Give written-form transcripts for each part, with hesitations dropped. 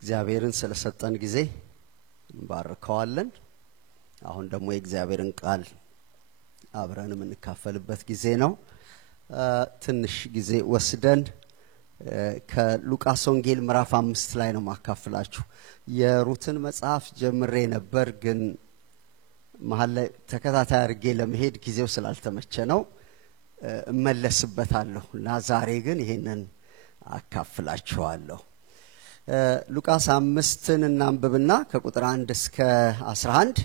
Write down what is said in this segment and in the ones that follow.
እግዚአብሔርን ስለሰጠን ጊዜ እንባርከዋለን። አሁን ደግሞ የእግዚአብሔርን ቃል አብረን የምንካፈልበት ጊዜ ነው። ትንሽ ጊዜ ወስደን ከሉቃስ ወንጌል ምዕራፍ 5 ላይ ነው ማካፈላችሁ። የሩትን መጽሐፍ ጀምሬ ነበር ግን መሐል ላይ ተከታታይ አድርጌ ለመሄድ ጊዜው ስላልተመቸ ነው እመለስበታለሁ እና ዛሬ ግን ይሄንን አካፍላችኋለሁ። ሉቃስ 5ን እናንብብና ከቁጥር 1 እስከ 11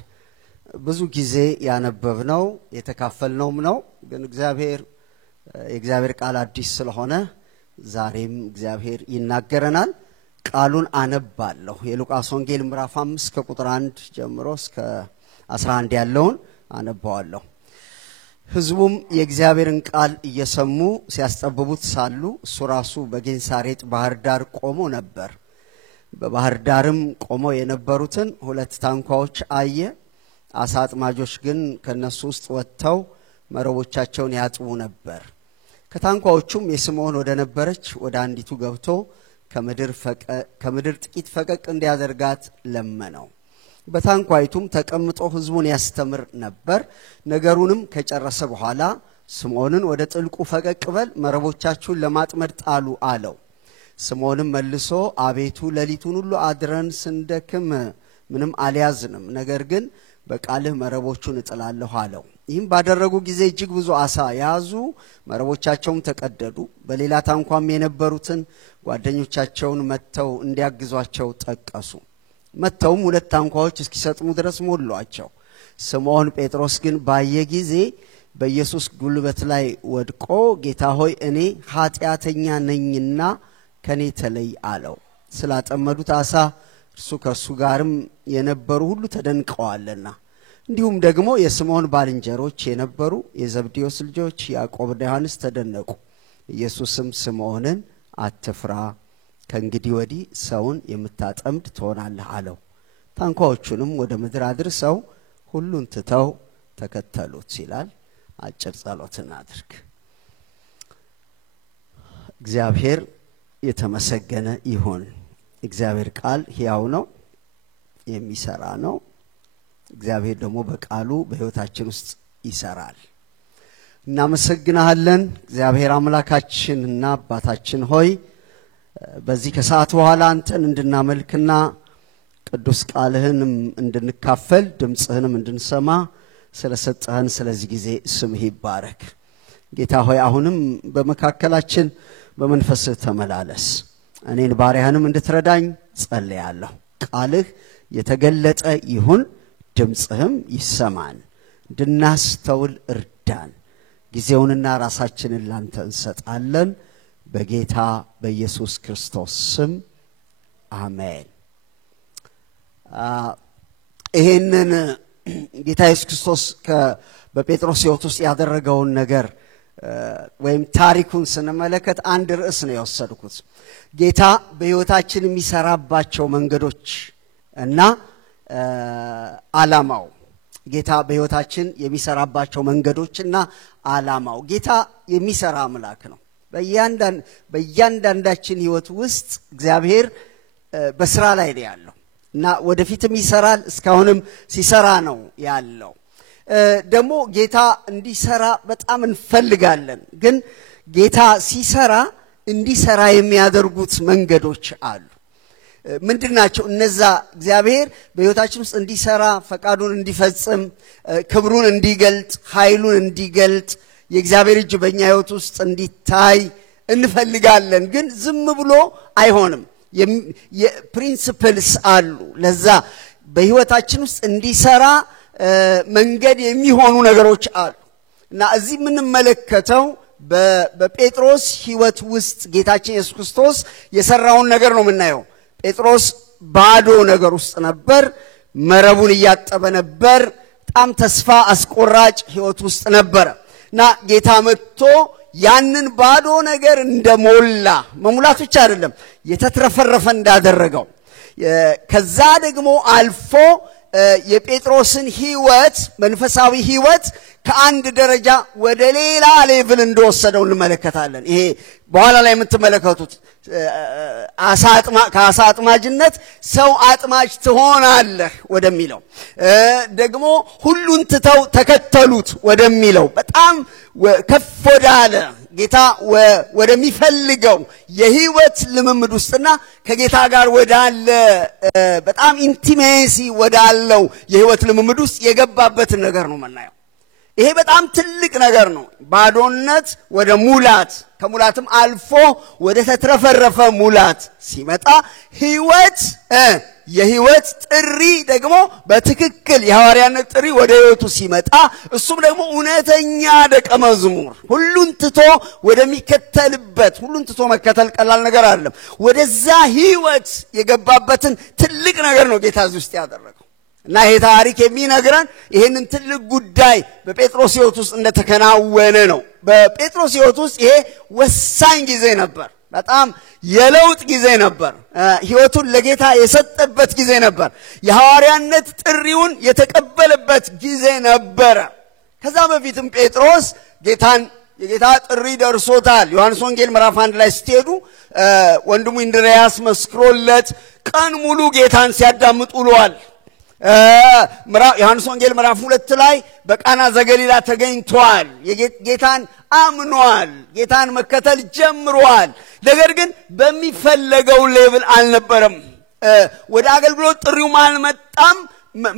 ብዙ ጊዜ ያነበብነው የተካፈልነውም ነው። ግን የእግዚአብሔር ቃል አዲስ ስለሆነ ዛሬም እግዚአብሔር ይናገረናል። ቃሉን አነባለሁ። የሉቃስ ወንጌል ምዕራፍ 5 ከቁጥር 1 ጀምሮ እስከ 11 ያለውን አነባዋለሁ። ሕዝቡም የእግዚአብሔርን ቃል እየሰሙ ሲያስጠብቡት ሳሉ እሱ ራሱ በጌንሳሬጥ ባህር ዳር ቆሞ ነበር። በባህር ዳርም ቆመው የነበሩትን 2 ታንኳዎች አየ። አሳ አጥማጆች ግን ከነሱ ውስጥ ወጥተው መረቦቻቸውን ያጥቡ ነበር። ከታንኳዎቹም የስምዖን ወደ ነበረች ወደ አንዲቱ ገብቶ ከምድር ጥቂት ፈቀቅ እንዲያደርጋት ለመነው። በታንኳይቱም ተቀምጦ ሕዝቡን ያስተምር ነበር። ነገሩንም ከጨረሰ በኋላ ስምዖንን ወደ ጥልቁ ፈቀቅ በል፣ መረቦቻችሁን ለማጥመድ ጣሉ አለው። ስምዖንም መልሶ አቤቱ ሌሊቱን ሁሉ አድረን ስንደክም ምንም አልያዝንም፣ ነገር ግን በቃልህ መረቦቹን እጥላለሁ አለው። ይህም ባደረጉ ጊዜ እጅግ ብዙ አሳ ያዙ፣ መረቦቻቸውም ተቀደዱ። በሌላ ታንኳም የነበሩትን ጓደኞቻቸውን መጥተው እንዲያግዟቸው ጠቀሱ። መጥተውም 2 ታንኳዎች እስኪሰጥሙ ድረስ ሞሏቸው። ስምዖን ጴጥሮስ ግን ባየ ጊዜ በኢየሱስ ጉልበት ላይ ወድቆ ጌታ ሆይ እኔ ኃጢአተኛ ነኝና ከኔ ተለይ አለው። ስላጠመዱት አሳ እርሱ ከእርሱ ጋርም የነበሩ ሁሉ ተደንቀዋልና። እንዲሁም ደግሞ የስምዖን ባልንጀሮች የነበሩ የዘብዴዎስ ልጆች ያዕቆብና ዮሐንስ ተደነቁ። ኢየሱስም ስምዖንን አትፍራ፣ ከእንግዲህ ወዲህ ሰውን የምታጠምድ ትሆናለህ አለው። ታንኳዎቹንም ወደ ምድር አድርሰው ሁሉን ትተው ተከተሉት ይላል። አጭር ጸሎት እናድርግ። እግዚአብሔር የተመሰገነ ይሁን። እግዚአብሔር ቃል ሕያው ነው፣ የሚሰራ ነው። እግዚአብሔር ደግሞ በቃሉ በሕይወታችን ውስጥ ይሰራል። እናመሰግናለን እግዚአብሔር አምላካችንና አባታችን ሆይ በዚህ ከሰዓት በኋላ አንተን እንድናመልክና ቅዱስ ቃልህንም እንድንካፈል ድምጽህንም እንድንሰማ ስለሰጠህን ስለዚህ ጊዜ ስምህ ይባረክ። ጌታ ሆይ አሁንም በመካከላችን በመንፈስህ ተመላለስ። እኔን ባሪያህንም እንድትረዳኝ ጸልያለሁ። ቃልህ የተገለጠ ይሁን፣ ድምጽህም ይሰማን፣ እንድናስተውል እርዳን። ጊዜውንና ራሳችንን ላንተ እንሰጣለን በጌታ በኢየሱስ ክርስቶስ ስም አሜን። ይሄንን ጌታ ኢየሱስ ክርስቶስ በጴጥሮስ ሕይወት ውስጥ ያደረገውን ነገር ወይም ታሪኩን ስንመለከት አንድ ርዕስ ነው የወሰድኩት። ጌታ በሕይወታችን የሚሰራባቸው መንገዶች እና ዓላማው። ጌታ በሕይወታችን የሚሰራባቸው መንገዶችና ዓላማው። ጌታ የሚሰራ አምላክ ነው። በእያንዳንዳችን ሕይወት ውስጥ እግዚአብሔር በስራ ላይ ነው ያለው እና ወደፊትም ይሰራል፣ እስካሁንም ሲሰራ ነው ያለው። ደግሞ ጌታ እንዲሰራ በጣም እንፈልጋለን። ግን ጌታ ሲሰራ እንዲሰራ የሚያደርጉት መንገዶች አሉ። ምንድናቸው እነዛ? እግዚአብሔር በሕይወታችን ውስጥ እንዲሰራ፣ ፈቃዱን እንዲፈጽም፣ ክብሩን እንዲገልጥ፣ ኃይሉን እንዲገልጥ፣ የእግዚአብሔር እጅ በእኛ ሕይወት ውስጥ እንዲታይ እንፈልጋለን። ግን ዝም ብሎ አይሆንም። የፕሪንሲፕልስ አሉ ለዛ በሕይወታችን ውስጥ እንዲሰራ መንገድ የሚሆኑ ነገሮች አሉ እና እዚህ የምንመለከተው በጴጥሮስ ሕይወት ውስጥ ጌታችን ኢየሱስ ክርስቶስ የሰራውን ነገር ነው የምናየው። ጴጥሮስ ባዶ ነገር ውስጥ ነበር። መረቡን እያጠበ ነበር። በጣም ተስፋ አስቆራጭ ሕይወት ውስጥ ነበር እና ጌታ መጥቶ ያንን ባዶ ነገር እንደሞላ፣ መሙላት ብቻ አይደለም የተትረፈረፈ እንዳደረገው፣ ከዛ ደግሞ አልፎ የጴጥሮስን ሕይወት መንፈሳዊ ሕይወት ከአንድ ደረጃ ወደ ሌላ ሌቭል እንደወሰደው እንመለከታለን። ይሄ በኋላ ላይ የምትመለከቱት ከአሳ አጥማጅነት ሰው አጥማጅ ትሆናለህ ወደሚለው ደግሞ ሁሉን ትተው ተከተሉት ወደሚለው በጣም ከፍ ወዳለ ጌታ ወደሚፈልገው የህይወት ልምምድ ውስጥና ከጌታ ጋር ወዳለ በጣም ኢንቲሜሲ ወዳለው የህይወት ልምምድ ውስጥ የገባበት ነገር ነው መናየው ይሄ በጣም ትልቅ ነገር ነው ባዶነት ወደ ሙላት ከሙላትም አልፎ ወደ ተትረፈረፈ ሙላት ሲመጣ ህይወት የህይወት ጥሪ ደግሞ በትክክል የሐዋርያነት ጥሪ ወደ ህይወቱ ሲመጣ እሱም ደግሞ እውነተኛ ደቀ መዝሙር ሁሉን ትቶ ወደሚከተልበት ሁሉን ትቶ መከተል ቀላል ነገር አይደለም ወደዛ ህይወት የገባበትን ትልቅ ነገር ነው ጌታ እዚህ ውስጥ ያደረገው እና ይሄ ታሪክ የሚነግረን ይሄንን ትልቅ ጉዳይ በጴጥሮስ ህይወት ውስጥ እንደተከናወነ ነው በጴጥሮስ ህይወት ውስጥ ይሄ ወሳኝ ጊዜ ነበር በጣም የለውጥ ጊዜ ነበር ህይወቱን ለጌታ የሰጠበት ጊዜ ነበር የሐዋርያነት ጥሪውን የተቀበለበት ጊዜ ነበር ከዛ በፊትም ጴጥሮስ የጌታ ጥሪ ደርሶታል ዮሐንስ ወንጌል ምዕራፍ 1 ላይ ስትሄዱ ወንድሙ እንድርያስ መስክሮለት ቀን ሙሉ ጌታን ሲያዳምጥ ውሏል ዮሐንስ ወንጌል ምዕራፍ 2 ላይ በቃና ዘገሊላ ተገኝቷል ጌታን አምኗል ጌታን መከተል ጀምሯል ነገር ግን በሚፈለገው ሌቭል አልነበረም ወደ አገልግሎት ጥሪውም አልመጣም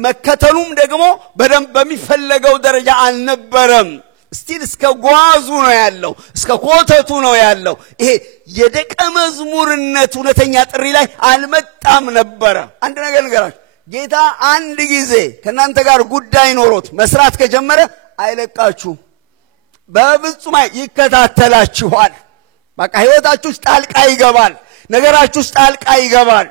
መከተሉም ደግሞ በደንብ በሚፈለገው ደረጃ አልነበረም ስቲል እስከ ጓዙ ነው ያለው እስከ ኮተቱ ነው ያለው ይሄ የደቀ መዝሙርነት እውነተኛ ጥሪ ላይ አልመጣም ነበር አንድ ነገር ንገራችሁ ጌታ አንድ ጊዜ ከናንተ ጋር ጉዳይ ኖሮት መስራት ከጀመረ አይለቃችሁ በፍጹም ይከታተላችኋል በቃ ህይወታችሁ ውስጥ ጣልቃ ይገባል ነገራችሁ ውስጥ ጣልቃ ይገባል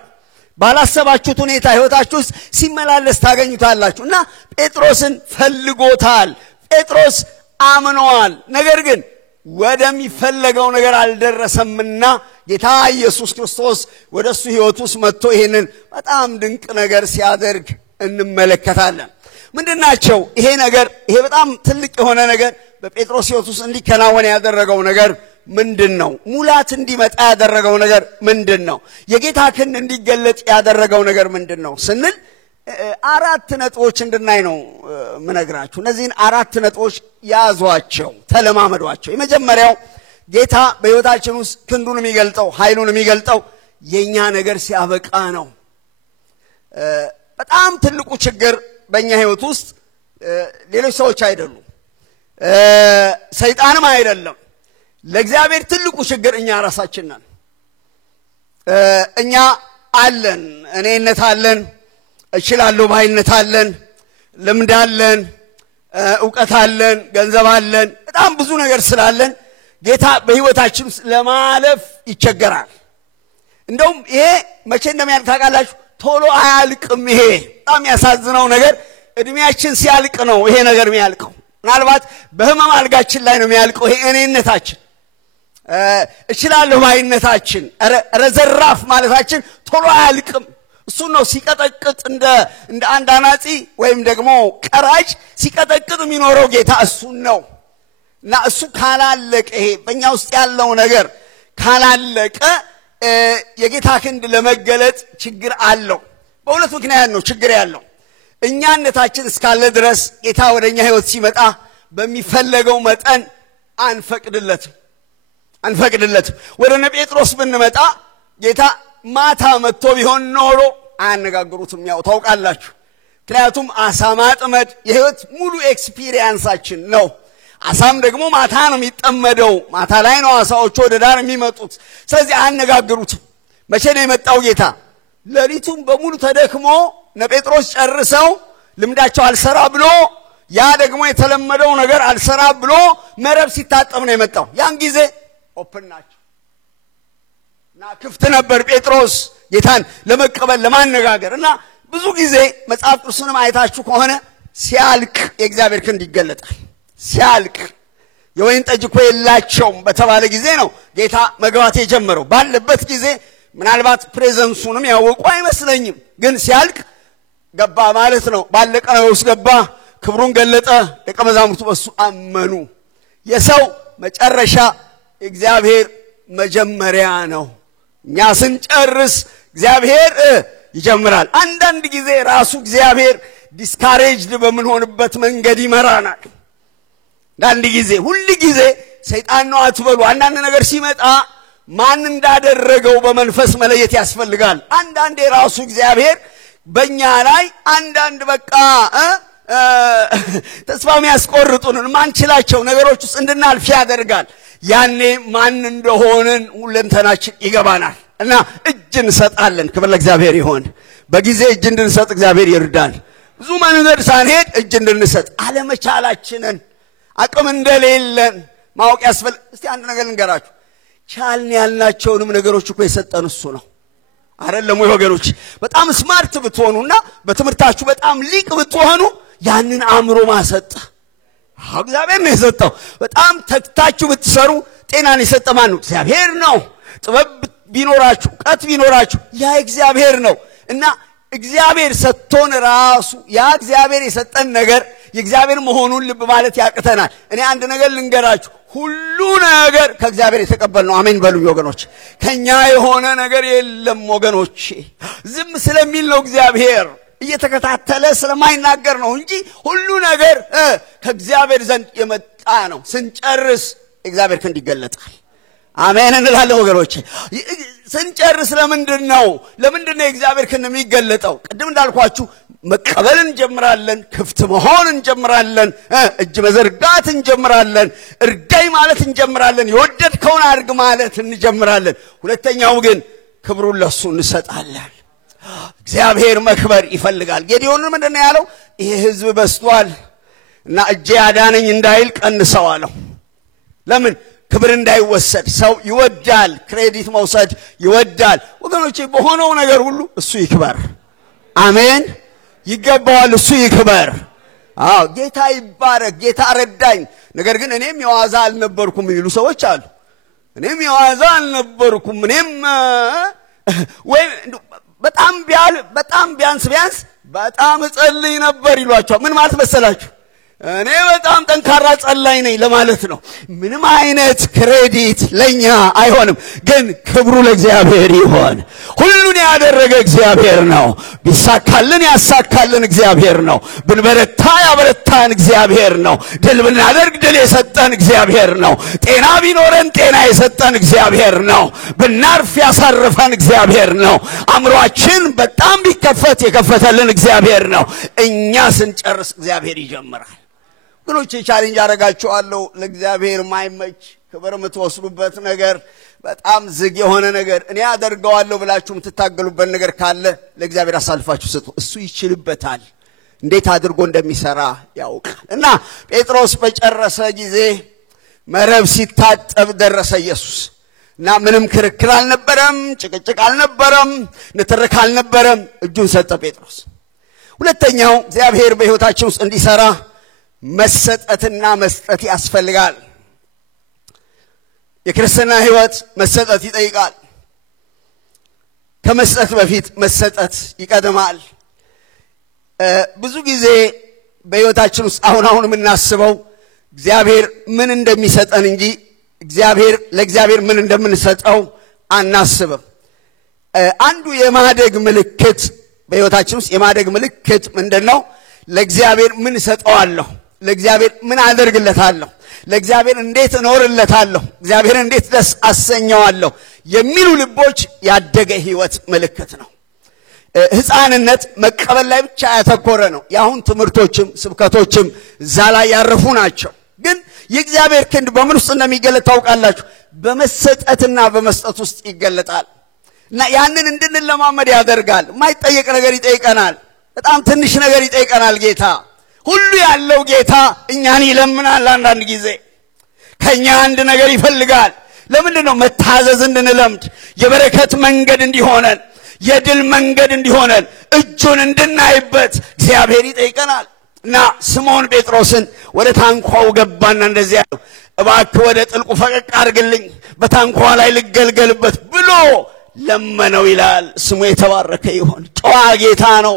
ባላሰባችሁት ሁኔታ ህይወታችሁ ውስጥ ሲመላለስ ታገኙታላችሁና ጴጥሮስን ፈልጎታል ጴጥሮስ አምኗል ነገር ግን ወደሚፈለገው ነገር አልደረሰምና ጌታ ኢየሱስ ክርስቶስ ወደሱ ህይወት ውስጥ መጥቶ ይሄንን በጣም ድንቅ ነገር ሲያደርግ እንመለከታለን ምንድናቸው ይሄ ነገር ይሄ በጣም ትልቅ የሆነ ነገር በጴጥሮስ ህይወት ውስጥ እንዲከናወን ያደረገው ነገር ምንድነው ሙላት እንዲመጣ ያደረገው ነገር ምንድነው የጌታ ክንድ እንዲገለጥ ያደረገው ነገር ምንድነው ስንል አራት ነጥቦች እንድናይ ነው ምነግራችሁ እነዚህን አራት ነጥቦች ያዟቸው ተለማመዷቸው የመጀመሪያው ጌታ በህይወታችን ውስጥ ክንዱን የሚገልጠው ኃይሉን የሚገልጠው የኛ ነገር ሲያበቃ ነው በጣም ትልቁ ችግር በእኛ ህይወት ውስጥ ሌሎች ሰዎች አይደሉም ሰይጣንም አይደለም ለእግዚአብሔር ትልቁ ችግር እኛ ራሳችን ነን እኛ አለን እኔነት አለን እችላለሁ ባይነት አለን ልምድ አለን ዕውቀት አለን ገንዘብ አለን በጣም ብዙ ነገር ስላለን ጌታ በህይወታችን ለማለፍ ይቸገራል እንደውም ይሄ መቼ እንደሚያልቅ ታውቃላችሁ ቶሎ አያልቅም ይሄ በጣም ያሳዝነው ነገር እድሜያችን ሲያልቅ ነው ይሄ ነገር የሚያልቀው ምናልባት በህመም አልጋችን ላይ ነው የሚያልቀው ይሄ እኔነታችን እችላለሁ ባይነታችን ረዘራፍ ማለታችን ቶሎ አያልቅም እሱ ነው ሲቀጠቅጥ እንደ አንድ አናጺ ወይም ደግሞ ቀራጭ ሲቀጠቅጥ የሚኖረው ጌታ እሱ ነው እና እሱ ካላለቀ ይሄ በእኛ ውስጥ ያለው ነገር ካላለቀ የጌታ ክንድ ለመገለጥ ችግር አለው በሁለት ምክንያት ነው ችግር ያለው እኛነታችን እስካለ ድረስ ጌታ ወደኛ ህይወት ሲመጣ በሚፈለገው መጠን አንፈቅድለትም ወደ ጴጥሮስ ብንመጣ ጌታ ማታ መጥቶ ቢሆን ኖሮ አያነጋግሩትም ያው ታውቃላችሁ ምክንያቱም አሳ ማጥመድ የህይወት ሙሉ ኤክስፒሪየንሳችን ነው አሳም ደግሞ ማታ ነው የሚጠመደው ማታ ላይ ነው አሳዎቹ ወደ ዳር የሚመጡት ስለዚህ አያነጋግሩትም መቼ ነው የመጣው ጌታ ለሊቱም በሙሉ ተደክሞ ጴጥሮስ ጨርሰው ልምዳቸው አልሰራ ብሎ ያ ደግሞ የተለመደው ነገር አልሰራ ብሎ መረብ ሲታጠብ ነው የመጣው ያን ጊዜ ኦፕን ናቸው እና ክፍት ነበር ጴጥሮስ ጌታን ለመቀበል ለማነጋገርና ብዙ ጊዜ መጽሐፍ ቅዱስንም አይታችሁ ከሆነ ሲያልቅ የእግዚአብሔር ክንድ ይገለጣል ሲያልቅ የወይን ጠጅ እኮ የላቸውም በተባለ ጊዜ ነው ጌታ መግባት የጀመረው ባለበት ጊዜ ምናልባት ፕሬዘንሱንም ያወቁ አይመስለኝም ግን ሲያልቅ ገባ ማለት ነው ባለቀ ነው ውስጥ ገባ ክብሩን ገለጠ ደቀ መዛሙርቱ በሱ አመኑ የሰው መጨረሻ እግዚአብሔር መጀመሪያ ነው እኛ ስንጨርስ እግዚአብሔር ይጀምራል። አንዳንድ ጊዜ ራሱ እግዚአብሔር ዲስካሬጅድ በመሆንበት መንገድ ይመራናል። አንዳንድ ጊዜ ሁሉ ጊዜ ሰይጣን ነው አትበሉ። አንዳንድ ነገር ሲመጣ ማን እንዳደረገው በመንፈስ መለየት ያስፈልጋል። አንዳንዴ ራሱ እግዚአብሔር በእኛ ላይ አንዳንድ በቃ ተስፋ የሚያስቆርጡንን ማንችላቸው ነገሮች ውስጥ እንድናልፍ ያደርጋል። ያኔ ማን እንደሆንን ሁለንተናችን ይገባናል እና እጅ እንሰጣለን። ክብር ለእግዚአብሔር ይሁን። በጊዜ እጅ እንድንሰጥ እግዚአብሔር ይርዳል። ብዙ መንገድ ሳንሄድ እጅ እንድንሰጥ አለመቻላችንን አቅም እንደሌለን ማወቅ ያስፈልጋል። እስቲ አንድ ነገር ልንገራችሁ። ቻልን ያልናቸውንም ነገሮች እኮ የሰጠን እሱ ነው አይደለም ወይ ወገኖች? በጣም ስማርት ብትሆኑና በትምህርታችሁ በጣም ሊቅ ብትሆኑ ያንን አእምሮ ማሰጠ እግዚአብሔር ነው የሰጠው። በጣም ተግታችሁ ብትሰሩ ጤናን የሰጠ ማን ነው? እግዚአብሔር ነው። ጥበብ ቢኖራችሁ ዕውቀት ቢኖራችሁ ያ እግዚአብሔር ነው እና እግዚአብሔር ሰጥቶን ራሱ ያ እግዚአብሔር የሰጠን ነገር የእግዚአብሔር መሆኑን ልብ ማለት ያቅተናል። እኔ አንድ ነገር ልንገራችሁ። ሁሉ ነገር ከእግዚአብሔር የተቀበልነው አሜን በሉኝ ወገኖች። ከኛ የሆነ ነገር የለም ወገኖች። ዝም ስለሚል ነው እግዚአብሔር እየተከታተለ ስለማይናገር ነው እንጂ ሁሉ ነገር ከእግዚአብሔር ዘንድ የመጣ ነው። ስንጨርስ እግዚአብሔር ክንድ ይገለጣል። አሜን እንላለን ወገኖች። ስንጨርስ ለምንድነው የእግዚአብሔር ክንድ የሚገለጠው? ቅድም እንዳልኳችሁ መቀበል እንጀምራለን፣ ክፍት መሆን እንጀምራለን፣ እጅ መዘርጋት እንጀምራለን፣ እርዳይ ማለት እንጀምራለን፣ የወደድከውን አድርግ ማለት እንጀምራለን። ሁለተኛው ግን ክብሩን ለሱ እንሰጣለን። እግዚአብሔር መክበር ይፈልጋል። ጌዲዮን ምንድነው ያለው? ይሄ ህዝብ በስቷል እና እጄ ያዳነኝ እንዳይል ቀንሰው አለው። ለምን? ክብር እንዳይወሰድ። ሰው ይወዳል፣ ክሬዲት መውሰድ ይወዳል። ወገኖቼ በሆነው ነገር ሁሉ እሱ ይክበር። አሜን። ይገባዋል፣ እሱ ይክበር። ጌታ ይባረክ፣ ጌታ ረዳኝ። ነገር ግን እኔም የዋዛ አልነበርኩም ይሉ ሰዎች አሉ። እኔም የዋዛ አልነበርኩም፣ እኔም ወይ በጣም ቢያንስ በጣም ጸልይ ነበር ይሏቸው። ምን ማለት መሰላችሁ? እኔ በጣም ጠንካራ ጸላይ ነኝ ለማለት ነው። ምንም አይነት ክሬዲት ለኛ አይሆንም፣ ግን ክብሩ ለእግዚአብሔር ይሆን። ሁሉን ያደረገ እግዚአብሔር ነው። ቢሳካልን ያሳካልን እግዚአብሔር ነው። ብንበረታ ያበረታን እግዚአብሔር ነው። ድል ብናደርግ ድል የሰጠን እግዚአብሔር ነው። ጤና ቢኖረን ጤና የሰጠን እግዚአብሔር ነው። ብናርፍ ያሳርፈን እግዚአብሔር ነው። አእምሮአችን በጣም ቢከፈት የከፈተልን እግዚአብሔር ነው። እኛ ስንጨርስ እግዚአብሔር ይጀምራል። ግኖቼ ቻሌንጅ አደርጋችኋለሁ። ለእግዚአብሔር ማይመች ክብር የምትወስዱበት ነገር በጣም ዝግ የሆነ ነገር እኔ አደርገዋለሁ ብላችሁ የምትታገሉበት ነገር ካለ ለእግዚአብሔር አሳልፋችሁ ስጡ። እሱ ይችልበታል። እንዴት አድርጎ እንደሚሰራ ያውቃል። እና ጴጥሮስ በጨረሰ ጊዜ መረብ ሲታጠብ ደረሰ ኢየሱስ እና ምንም ክርክር አልነበረም፣ ጭቅጭቅ አልነበረም፣ ንትርክ አልነበረም። እጁን ሰጠ ጴጥሮስ። ሁለተኛው እግዚአብሔር በሕይወታችን ውስጥ እንዲሰራ መሰጠትና መስጠት ያስፈልጋል። የክርስትና ሕይወት መሰጠት ይጠይቃል። ከመስጠት በፊት መሰጠት ይቀድማል። ብዙ ጊዜ በሕይወታችን ውስጥ አሁን የምናስበው እግዚአብሔር ምን እንደሚሰጠን እንጂ ለእግዚአብሔር ምን እንደምንሰጠው አናስብም። አንዱ የማደግ ምልክት በሕይወታችን ውስጥ የማደግ ምልክት ምንድነው? ለእግዚአብሔር ምን ሰጠዋለሁ፣ ለእግዚአብሔር ምን አደርግለታለሁ፣ ለእግዚአብሔር እንዴት እኖርለታለሁ፣ እግዚአብሔር እንዴት ደስ አሰኘዋለሁ የሚሉ ልቦች ያደገ ሕይወት ምልክት ነው። ሕፃንነት መቀበል ላይ ብቻ ያተኮረ ነው። ያሁን ትምህርቶችም ስብከቶችም እዛ ላይ ያረፉ ናቸው። ግን የእግዚአብሔር ክንድ በምን ውስጥ እንደሚገለጥ ታውቃላችሁ? በመሰጠትና በመስጠት ውስጥ ይገለጣል። እና ያንን እንድንለማመድ ያደርጋል። ማይጠየቅ ነገር ይጠይቀናል። በጣም ትንሽ ነገር ይጠይቀናል ጌታ። ሁሉ ያለው ጌታ እኛን ይለምናል። አንዳንድ ጊዜ ከኛ አንድ ነገር ይፈልጋል። ለምንድነው? መታዘዝ እንድንለምድ፣ የበረከት መንገድ እንዲሆነን፣ የድል መንገድ እንዲሆነን፣ እጁን እንድናይበት እግዚአብሔር ይጠይቀናል። እና ስምዖን ጴጥሮስን ወደ ታንኳው ገባና እንደዚህ ያለው፣ እባክህ ወደ ጥልቁ ፈቀቅ አድርግልኝ፣ በታንኳው ላይ ልገልገልበት ብሎ ለመነው ይላል። ስሙ የተባረከ ይሁን። ጨዋ ጌታ ነው።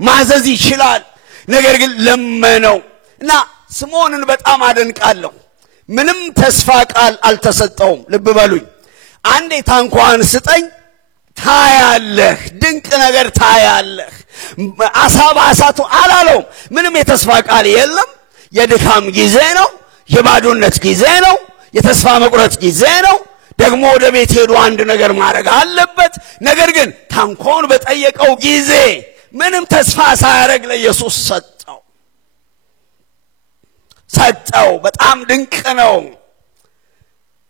ማዘዝ ይችላል። ነገር ግን ለመነው እና ስምዖንን በጣም አደንቃለሁ። ምንም ተስፋ ቃል አልተሰጠውም። ልብ በሉኝ። አንዴ ታንኳን ስጠኝ ታያለህ ድንቅ ነገር ታያለህ አሳባሳቱ አላለው ምንም የተስፋ ቃል የለም የድካም ጊዜ ነው የባዶነት ጊዜ ነው የተስፋ መቁረጥ ጊዜ ነው ደግሞ ወደ ቤት ሄዶ አንድ ነገር ማድረግ አለበት ነገር ግን ታንኳውን በጠየቀው ጊዜ ምንም ተስፋ ሳያረግ ለኢየሱስ ሰጠው በጣም ድንቅ ነው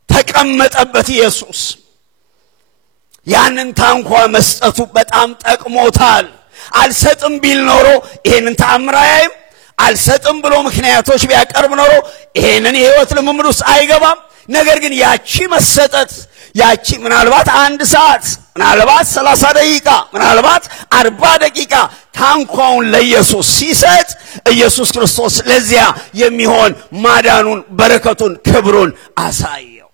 ተቀመጠበት ኢየሱስ ያንን ታንኳ መስጠቱ በጣም ጠቅሞታል አልሰጥም ቢል ኖሮ ይሄንን ተአምራያይም አልሰጥም ብሎ ምክንያቶች ቢያቀርብ ኖሮ ይሄንን የህይወት ልምምድ ውስጥ አይገባም ነገር ግን ያቺ መሰጠት ያቺ ምናልባት 1 ሰዓት ምናልባት 30 ደቂቃ ምናልባት 40 ደቂቃ ታንኳውን ለኢየሱስ ሲሰጥ ኢየሱስ ክርስቶስ ለዚያ የሚሆን ማዳኑን በረከቱን ክብሩን አሳየው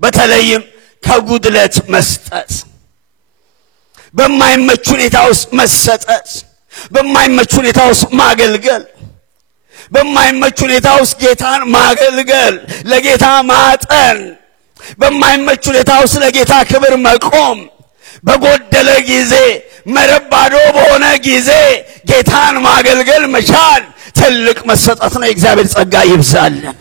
በተለይም ከጉድለት መስጠት በማይመች ሁኔታ ውስጥ መሰጠት በማይመች ሁኔታ ውስጥ ማገልገል በማይመች ሁኔታ ውስጥ ጌታን ማገልገል ለጌታ ማጠን በማይመች ሁኔታ ውስጥ ለጌታ ክብር መቆም በጎደለ ጊዜ መረባዶ በሆነ ጊዜ ጌታን ማገልገል መቻል ትልቅ መሰጠት ነው እግዚአብሔር ጸጋ ይብዛልን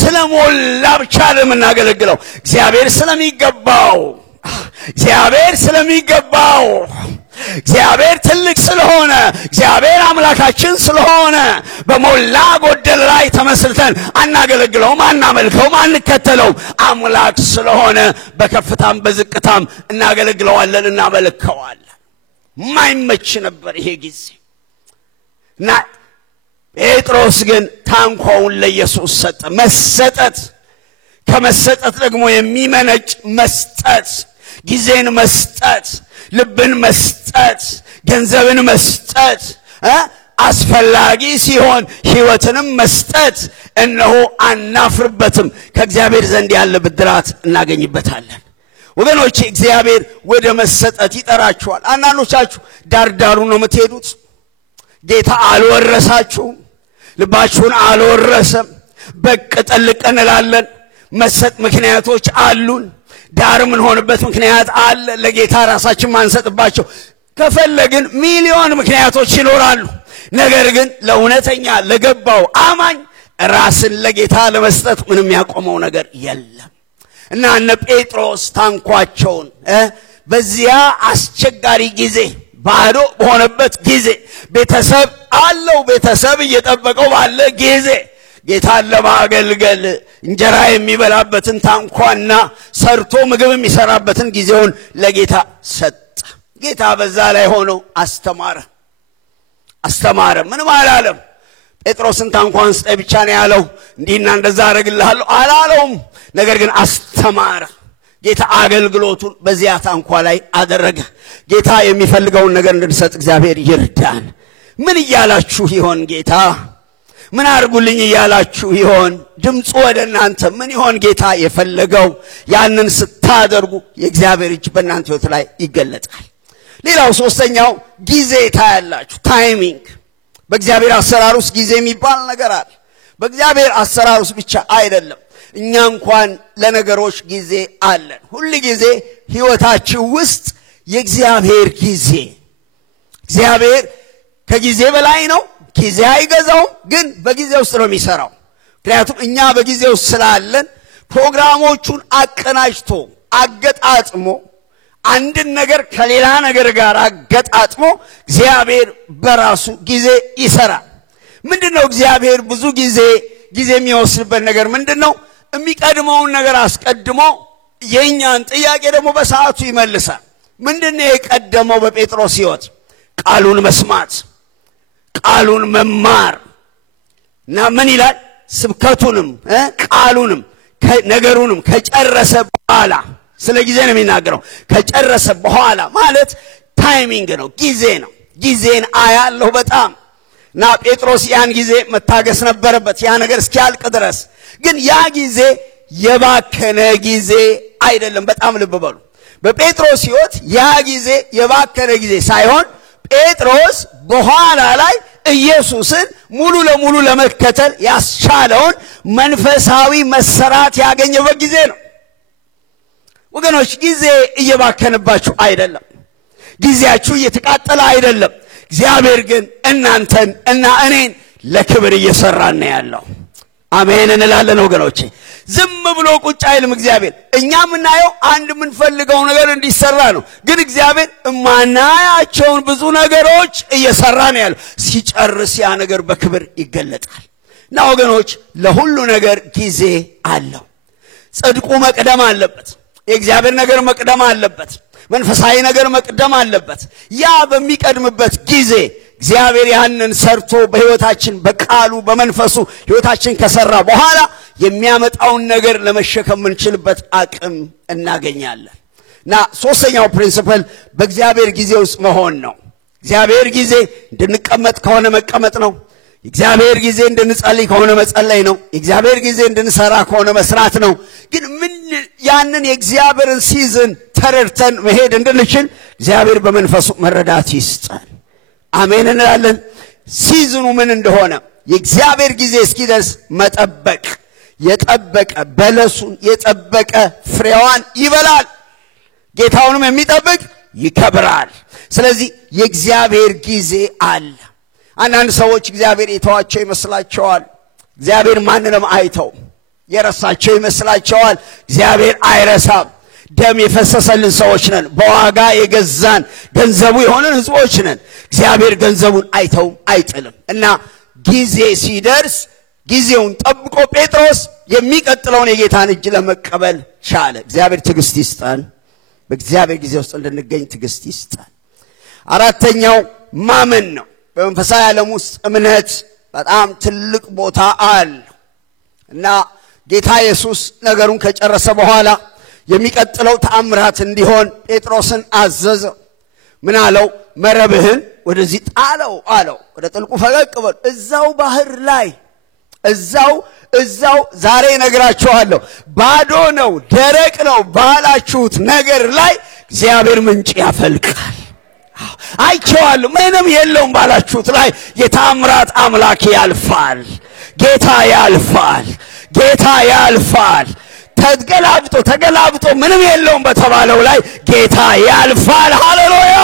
ስለሞላ ብቻ ለምናገለግለው እግዚአብሔር ስለሚገባው እግዚአብሔር ትልቅ ስለሆነ እግዚአብሔር አምላካችን ስለሆነ በሞላ ጎደል ላይ ተመስርተን አናገለግለውም አናመልከውም አንከተለውም አምላክ ስለሆነ በከፍታም በዝቅታም እናገለግለዋለን እናመልከዋለን ማይመች ነበር ይሄ ጊዜ እና ጴጥሮስ ግን ታንኳውን ለኢየሱስ ሰጠ መሰጠት ከመሰጠት ደግሞ የሚመነጭ መስጠት ጊዜን መስጠት ልብን መስጠት ገንዘብን መስጠት አስፈላጊ ሲሆን ሕይወትንም መስጠት እነሆ አናፍርበትም ከእግዚአብሔር ዘንድ ያለ ብድራት እናገኝበታለን ወገኖች እግዚአብሔር ወደ መሰጠት ይጠራችኋል አንዳንዶቻችሁ ዳርዳሩ ነው የምትሄዱት ጌታ አልወረሳችሁም ልባችሁን አልወረሰም በቅጠልቅ እንላለን መሰጥ ምክንያቶች አሉን ዳር ምን ሆነበት ምክንያት አለ ለጌታ ራሳችን ማንሰጥባቸው ከፈለግን ሚሊዮን ምክንያቶች ይኖራሉ ነገር ግን ለእውነተኛ ለገባው አማኝ ራስን ለጌታ ለመስጠት ምንም ያቆመው ነገር የለም እና እነ ጴጥሮስ ታንኳቸውን በዚያ አስቸጋሪ ጊዜ ባዶ በሆነበት ጊዜ ቤተሰብ አለው ቤተሰብ እየጠበቀው ባለ ጊዜ ጌታን ለማገልገል እንጀራ የሚበላበትን ታንኳና ሰርቶ ምግብ የሚሰራበትን ጊዜውን ለጌታ ሰጠ ጌታ በዛ ላይ ሆኖ አስተማረ ምንም አላለም ጴጥሮስን ታንኳን ስጠኝ ብቻ ነው ያለው እንዲና እንደዛ አረግልሃለሁ አላለውም ነገር ግን አስተማረ ጌታ አገልግሎቱን በዚያ ታንኳ ላይ አደረገ ጌታ የሚፈልገውን ነገር እንድንሰጥ እግዚአብሔር ይርዳን ምን ይያላችሁ ይሆን ጌታ ምን አርጉልኝ ይያላችሁ ይሆን ድምጹ ወደናንተ ምን ይሆን ጌታ የፈለገው ያንን ስታደርጉ የእግዚአብሔር እጅ በእናንተ ህይወት ላይ ይገለጣል ሌላው ሶስተኛው ጊዜ ታያላችሁ ታይሚንግ በእግዚአብሔር አሰራር ውስጥ ጊዜ የሚባል ነገር አለ በእግዚአብሔር አሰራር ውስጥ ብቻ አይደለም እኛ እንኳን ለነገሮች ጊዜ አለን ሁሉ ጊዜ ህይወታችሁ ውስጥ የእግዚአብሔር ጊዜ እግዚአብሔር ከጊዜ በላይ ነው ጊዜ አይገዛው ግን በጊዜ ውስጥ ነው የሚሰራው ምክንያቱም እኛ በጊዜ ውስጥ ስላለን ፕሮግራሞቹን አቀናጅቶ አገጣጥሞ አንድን ነገር ከሌላ ነገር ጋር አገጣጥሞ እግዚአብሔር በራሱ ጊዜ ይሰራል ምንድነው እግዚአብሔር ብዙ ጊዜ የሚወስድበት ነገር ምንድነው የሚቀድመውን ነገር አስቀድሞ የኛን ጥያቄ ደግሞ በሰዓቱ ይመልሳል ምንድነው የቀደመው በጴጥሮስ ህይወት ቃሉን መስማት ቃሉን መማር እና ምን ይላል ስብከቱንም ቃሉንም ነገሩንም ከጨረሰ በኋላ ስለ ጊዜ ነው የሚናገረው ከጨረሰ በኋላ ማለት ታይሚንግ ነው ጊዜን አያለው በጣም እና ጴጥሮስ ያን ጊዜ መታገስ ነበረበት ያ ነገር እስኪያልቅ ድረስ ግን ያ ጊዜ የባከነ ጊዜ አይደለም በጣም ልብ በሉ በጴጥሮስ ህይወት ያ ጊዜ የባከነ ጊዜ ሳይሆን ጴጥሮስ በኋላ ላይ ኢየሱስን ሙሉ ለሙሉ ለመከተል ያስቻለውን መንፈሳዊ መሰራት ያገኘበት ጊዜ ነው ወገኖች ጊዜ እየባከነባችሁ አይደለም ጊዜያችሁ እየተቃጠለ አይደለም እግዚአብሔር ግን እናንተን እና እኔን ለክብር እየሰራን ነው ያለው አሜን እንላለን ወገኖቼ ዝም ብሎ ቁጭ አይልም እግዚአብሔር እኛ ምናየው አንድ ምን ፈልገው ነገር እንዲሰራ ነው ግን እግዚአብሔር ማናያቸውን ብዙ ነገሮች እየሰራ ነው ያለው ሲጨርስ ያ ነገር በክብር ይገለጣል እና ወገኖች ለሁሉ ነገር ጊዜ አለው ጽድቁ መቅደም አለበት የእግዚአብሔር ነገር መቅደም አለበት መንፈሳዊ ነገር መቅደም አለበት ያ በሚቀድምበት ጊዜ እግዚአብሔር ያንን ሰርቶ በህይወታችን በቃሉ በመንፈሱ ህይወታችን ከሰራ በኋላ የሚያመጣውን ነገር ለመሸከም እንችልበት አቅም እናገኛለን እና ሶስተኛው ፕሪንሲፕል በእግዚአብሔር ጊዜ ውስጥ መሆን ነው እግዚአብሔር ጊዜ እንድንቀመጥ ከሆነ መቀመጥ ነው እግዚአብሔር ጊዜ እንድንጸልይ ከሆነ መጸለይ ነው እግዚአብሔር ጊዜ እንድንሰራ ከሆነ መስራት ነው ግን ምን ያንን የእግዚአብሔርን ሲዝን ተረድተን መሄድ እንድንችል እግዚአብሔር በመንፈሱ መረዳት ይስጠን አሜን እንላለን ሲዝኑ ምን እንደሆነ የእግዚአብሔር ጊዜ እስኪደርስ መጠበቅ የጠበቀ በለሱን የጠበቀ ፍሬዋን ይበላል ጌታውንም የሚጠብቅ ይከብራል ስለዚህ የእግዚአብሔር ጊዜ አለ አንዳንድ ሰዎች እግዚአብሔር የተዋቸው ይመስላቸዋል እግዚአብሔር ማንንም አይተው የረሳቸው ይመስላቸዋል እግዚአብሔር አይረሳም ደም የፈሰሰልን ሰዎች ነን በዋጋ የገዛን ገንዘቡ የሆነን ህዝቦች ነን እግዚአብሔር ገንዘቡን አይተው አይጥልም እና ጊዜ ሲደርስ ጊዜውን ጠብቆ ጴጥሮስ የሚቀጥለውን የጌታን እጅ ለመቀበል ቻለ እግዚአብሔር ትዕግስት ይስጠን በእግዚአብሔር ጊዜ ውስጥ እንድንገኝ ትዕግስት ይስጠን አራተኛው ማመን ነው በመንፈሳዊ ዓለም ውስጥ እምነት በጣም ትልቅ ቦታ አለው እና ጌታ ኢየሱስ ነገሩን ከጨረሰ በኋላ የሚቀጥለው ተአምራት እንዲሆን ጴጥሮስን አዘዘ ምን አለው መረብህን ወደዚህ ጣለው አለው ወደ ጥልቁ ፈቀቅ በል እዛው ባህር ላይ እዛው ዛሬ ነግራችኋለሁ ባዶ ነው ደረቅ ነው ባላችሁት ነገር ላይ እግዚአብሔር ምንጭ ያፈልቃል አይቼዋለሁ ምንም የለውም ባላችሁት ላይ የተአምራት አምላክ ያልፋል ጌታ ያልፋል ተገላብጦ ምንም የለውም በተባለው ላይ ጌታ ያልፋል ሃሌሉያ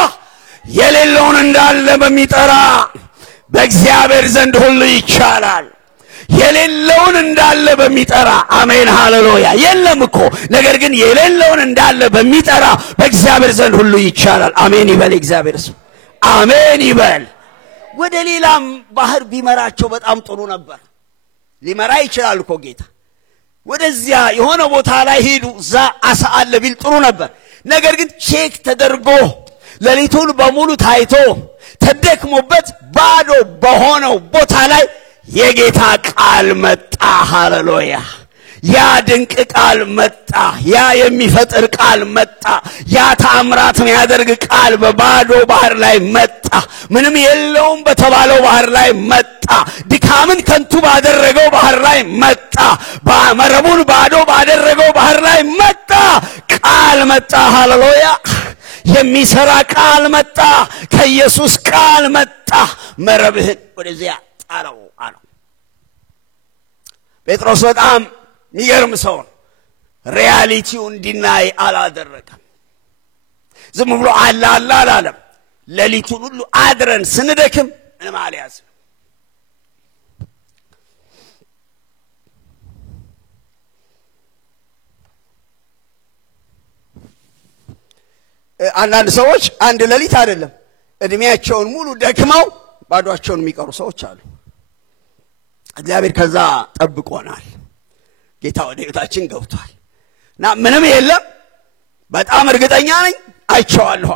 የሌለውን እንዳለ በሚጠራ በእግዚአብሔር ዘንድ ሁሉ ይቻላል የሌለውን እንዳለ በሚጠራ አሜን ሃሌሉያ የለም እኮ ነገር ግን የሌለውን እንዳለ በሚጠራ በእግዚአብሔር ዘንድ ሁሉ ይቻላል አሜን ይበል እግዚአብሔር ሰው አሜን ይበል ወደ ሌላም ባህር ቢመራቸው በጣም ጥሩ ነበር ሊመራ ይችላል እኮ ጌታ ወደዚያ የሆነ ቦታ ላይ ሄዱ ዛ አሳ አለ ቢል ጥሩ ነበር ነገር ግን ቼክ ተደርጎ ለሊቱን በሙሉ ታይቶ ተደክሞበት ባዶ በሆነው ቦታ ላይ የጌታ ቃል መጣ ሃሌሉያ ያ ድንቅ ቃል መጣ ያ የሚፈጥር ቃል መጣ ያ ተአምራት የሚያደርግ ቃል በባዶ ባህር ላይ መጣ ምንም የለውም በተባለው ባህር ላይ መጣ ድካምን ከንቱ ባደረገው ባህር ላይ መጣ መረቡን ባዶ ባደረገው ባህር ላይ መጣ ቃል መጣ ሃሌሉያ የሚሰራ ቃል መጣ ከኢየሱስ ቃል መጣ መረብህን ወደዚያ ጣለው አለው ጴጥሮስ በጣም ሚገርም ሰው ሪያሊቲውን ዲናይ አላደረገም ዝም ብሎ አላለም ለሊቱን ሁሉ አድረን ስንደክም ምንም አልያዝ አንዳንድ ሰዎች አንድ ለሊት አይደለም እድሜያቸውን ሙሉ ደክመው ባዶአቸውን የሚቀሩ ሰዎች አሉ እግዚአብሔር ከዛ ጠብቆናል ጌታ ወደ ህይወታችን ገብቷል እና ምንም የለም በጣም እርግጠኛ ነኝ አይቼዋለሁ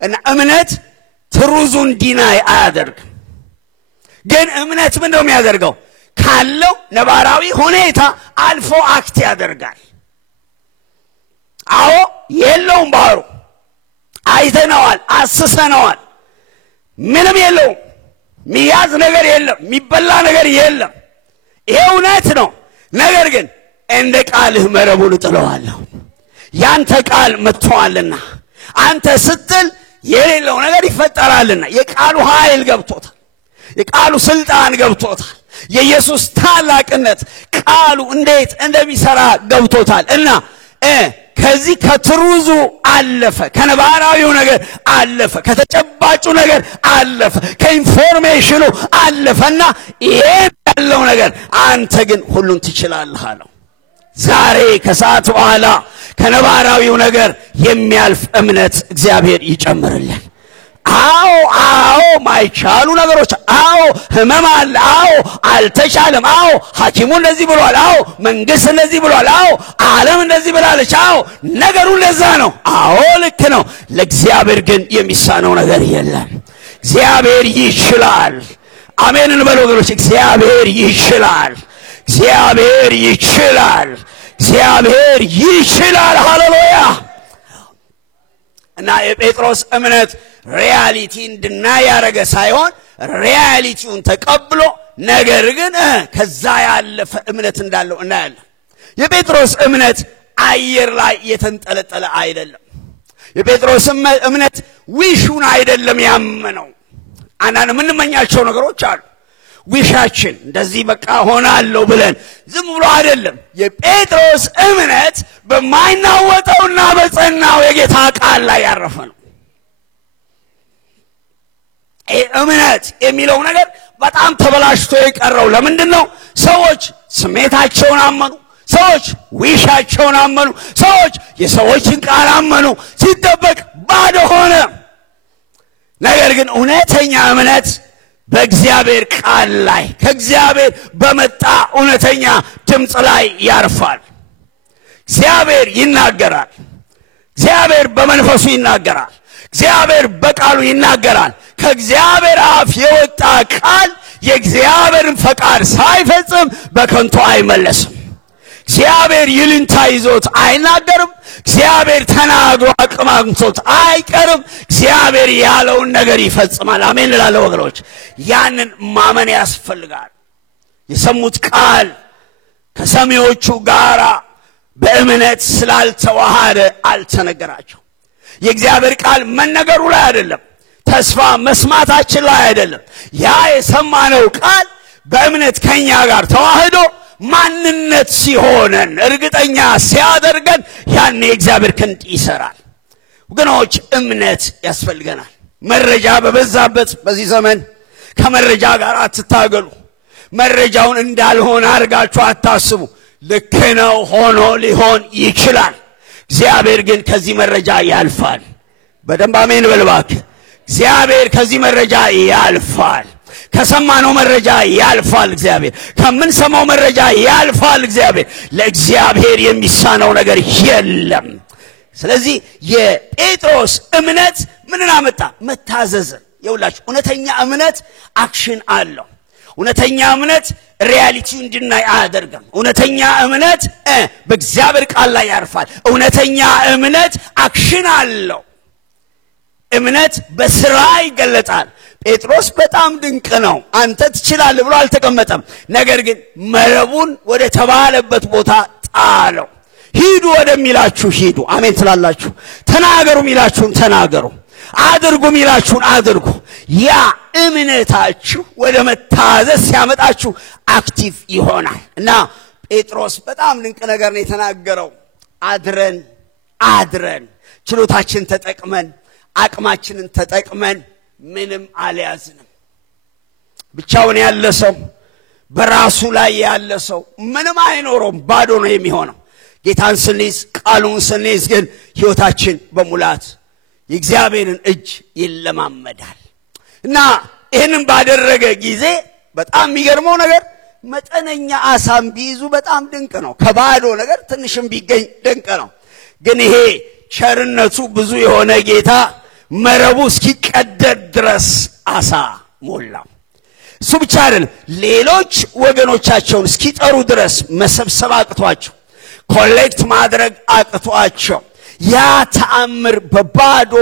እና እምነት ትሩዙን ዲናይ አያደርግም ግን እምነት ምን ነው የሚያደርገው ካለው ነባራዊ ሁኔታ አልፎ አክት ያደርጋል አዎ የለውም ባህሩ አይተነዋል አስሰነዋል ምንም የለውም ሚያዝ ነገር የለም ሚበላ ነገር የለም ይሄ እውነት ነው ነገር ግን እንደ ቃልህ መረቡን ጥለዋለሁ ያንተ ቃል መጥቷልና አንተ ስትል የሌለው ነገር ይፈጠራልና የቃሉ ኃይል ገብቶታል የቃሉ ስልጣን ገብቶታል የኢየሱስ ታላቅነት ቃሉ እንዴት እንደሚሰራ ገብቶታል እና ከዚህ ከትሩዙ አለፈ ከነባራዊው ነገር አለፈ ከተጨባጩ ነገር አለፈ ከኢንፎርሜሽኑ አለፈና ይሄ ያለው ነገር አንተ ግን ሁሉን ትችላለህ አለው ዛሬ ከሰዓት በኋላ ከነባራዊው ነገር የሚያልፍ እምነት እግዚአብሔር ይጨምርልን አዎ ማይቻሉ ነገሮች አዎ ህመም አለ አዎ አልተቻለም አዎ ሐኪሙ እንደዚህ ብሏል አዎ መንግስት እንደዚህ ብሏል አዎ ዓለም እንደዚህ ብላለች አዎ ነገሩ ለዛ ነው አዎ ልክ ነው ለእግዚአብሔር ግን የሚሳነው ነገር የለም እግዚአብሔር ይችላል አሜን እንበል ወገኖች እግዚአብሔር ይችላል እግዚአብሔር ይችላል እግዚአብሔር ይችላል ሃሌሉያ እና የጴጥሮስ እምነት ሪያሊቲ እንድናይ ያረገ ሳይሆን ሪያሊቲውን ተቀብሎ ነገር ግን ከዛ ያለፈ እምነት እንዳለው እናያለን የጴጥሮስ እምነት አየር ላይ የተንጠለጠለ አይደለም የጴጥሮስ እምነት ዊሹን አይደለም ያመነው አናን ምንመኛቸው ነገሮች አሉ ዊሻችን እንደዚህ በቃ ሆናለሁ ብለን ዝም ብሎ አይደለም የጴጥሮስ እምነት በማይናወጠውና በጸናው የጌታ ቃል ላይ ያረፈ ነው እምነት የሚለው ነገር በጣም ተበላሽቶ የቀረው ለምንድነው ሰዎች ስሜታቸውን አመኑ ሰዎች ዊሻቸውን አመኑ ሰዎች የሰዎችን ቃል አመኑ ሲደበቅ ባዶ ሆነ ነገር ግን እውነተኛ እምነት በእግዚአብሔር ቃል ላይ ከእግዚአብሔር በመጣ እውነተኛ ድምጽ ላይ ያርፋል እግዚአብሔር ይናገራል እግዚአብሔር በመንፈሱ ይናገራል እግዚአብሔር በቃሉ ይናገራል ከእግዚአብሔር አፍ የወጣ ቃል የእግዚአብሔርን ፈቃድ ሳይፈጽም በከንቱ አይመለስም እግዚአብሔር ይልንታ ይዞት አይናገርም እግዚአብሔር ተናግሮ አቅማምቶት አይቀርም እግዚአብሔር ያለውን ነገር ይፈጽማል አሜን ለላለ ወገኖች ያንን ማመን ያስፈልጋል የሰሙት ቃል ከሰሚዎቹ ጋራ በእምነት ስላልተዋሃደ አልተነገራቸው የእግዚአብሔር ቃል መነገሩ ላይ አይደለም ተስፋ መስማታችን ላይ አይደለም ያ የሰማነው ቃል በእምነት ከኛ ጋር ተዋህዶ ማንነት ሲሆነን እርግጠኛ ሲያደርገን ያኔ እግዚአብሔር ክንድ ይሰራል ወገኖች እምነት ያስፈልገናል መረጃ በበዛበት በዚህ ዘመን ከመረጃ ጋር አትታገሉ መረጃውን እንዳልሆነ አርጋችሁ አታስቡ ልክ ነው ሆኖ ሊሆን ይችላል እግዚአብሔር ግን ከዚህ መረጃ ያልፋል በደንብ አሜን በልባክ እግዚአብሔር ከዚህ መረጃ ያልፋል ከሰማነው መረጃ ያልፋል እግዚአብሔር ከመንሰማው መረጃ ያልፋል እግዚአብሔር ለእግዚአብሔር የሚሳነው ነገር የለም ስለዚህ የጴጥሮስ እምነት ምንን አመጣ መታዘዝን ይውላችሁ እውነተኛ እምነት አክሽን አለው እውነተኛ እምነት ሪያሊቲው እንድናይ አያደርግም እውነተኛ እምነት በእግዚአብሔር ቃል ላይ ያርፋል እውነተኛ እምነት አክሽን አለው እምነት በስራ ይገለጣል ጴጥሮስ በጣም ድንቅ ነው አንተ ትችላለህ ብሎ አልተቀመጠም ነገር ግን መረቡን ወደ ተባለበት ቦታ ጣለው ሂዱ ወደሚላችሁ ሂዱ አሜን ትላላችሁ ተናገሩ ሚላችሁን ተናገሩ አድርጉ ሚላችሁን አድርጉ ያ እምነታችሁ ወደ መታዘዝ ሲያመጣችሁ አክቲቭ ይሆናል እና ጴጥሮስ በጣም ድንቅ ነገር ነው የተናገረው አድረን ችሎታችን ተጠቅመን አቅማችንን ተጠቅመን ምንም አልያዝንም ብቻውን ያለ ሰው በራሱ ላይ ያለ ሰው ምንም አይኖርም ባዶ ነው የሚሆነው ጌታን ስንይዝ ቃሉን ስንይዝ ግን ህይወታችን በሙላት የእግዚአብሔርን እጅ ይለማመዳል እና ይሄንን ባደረገ ጊዜ በጣም የሚገርመው ነገር መጠነኛ አሳም ቢይዙ በጣም ድንቅ ነው ከባዶ ነገር ትንሽም ቢገኝ ድንቅ ነው ግን ይሄ ቸርነቱ ብዙ የሆነ ጌታ መረቡ እስኪቀደድ ድረስ አሳ ሞላው እሱ ብቻ አይደለም ሌሎች ወገኖቻቸውን እስኪጠሩ ድረስ መሰብሰብ አቅቷቸው ኮሌክት ማድረግ አቅቷቸው ያ ተአምር በባዶ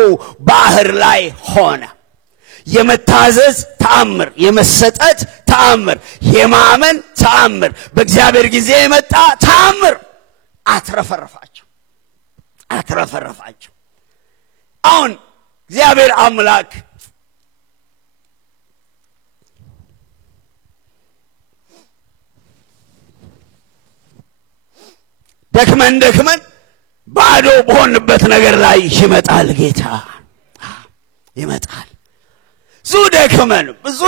ባህር ላይ ሆነ የመታዘዝ ተአምር የመሰጠት ተአምር የማመን ተአምር በእግዚአብሔር ጊዜ የመጣ ተአምር አትረፈረፋቸው አሁን እግዚአብሔር አምላክ ደክመን ባዶ በሆንበት ነገር ላይ ይመጣል ጌታ ይመጣል ብዙ ደክመን ብዙ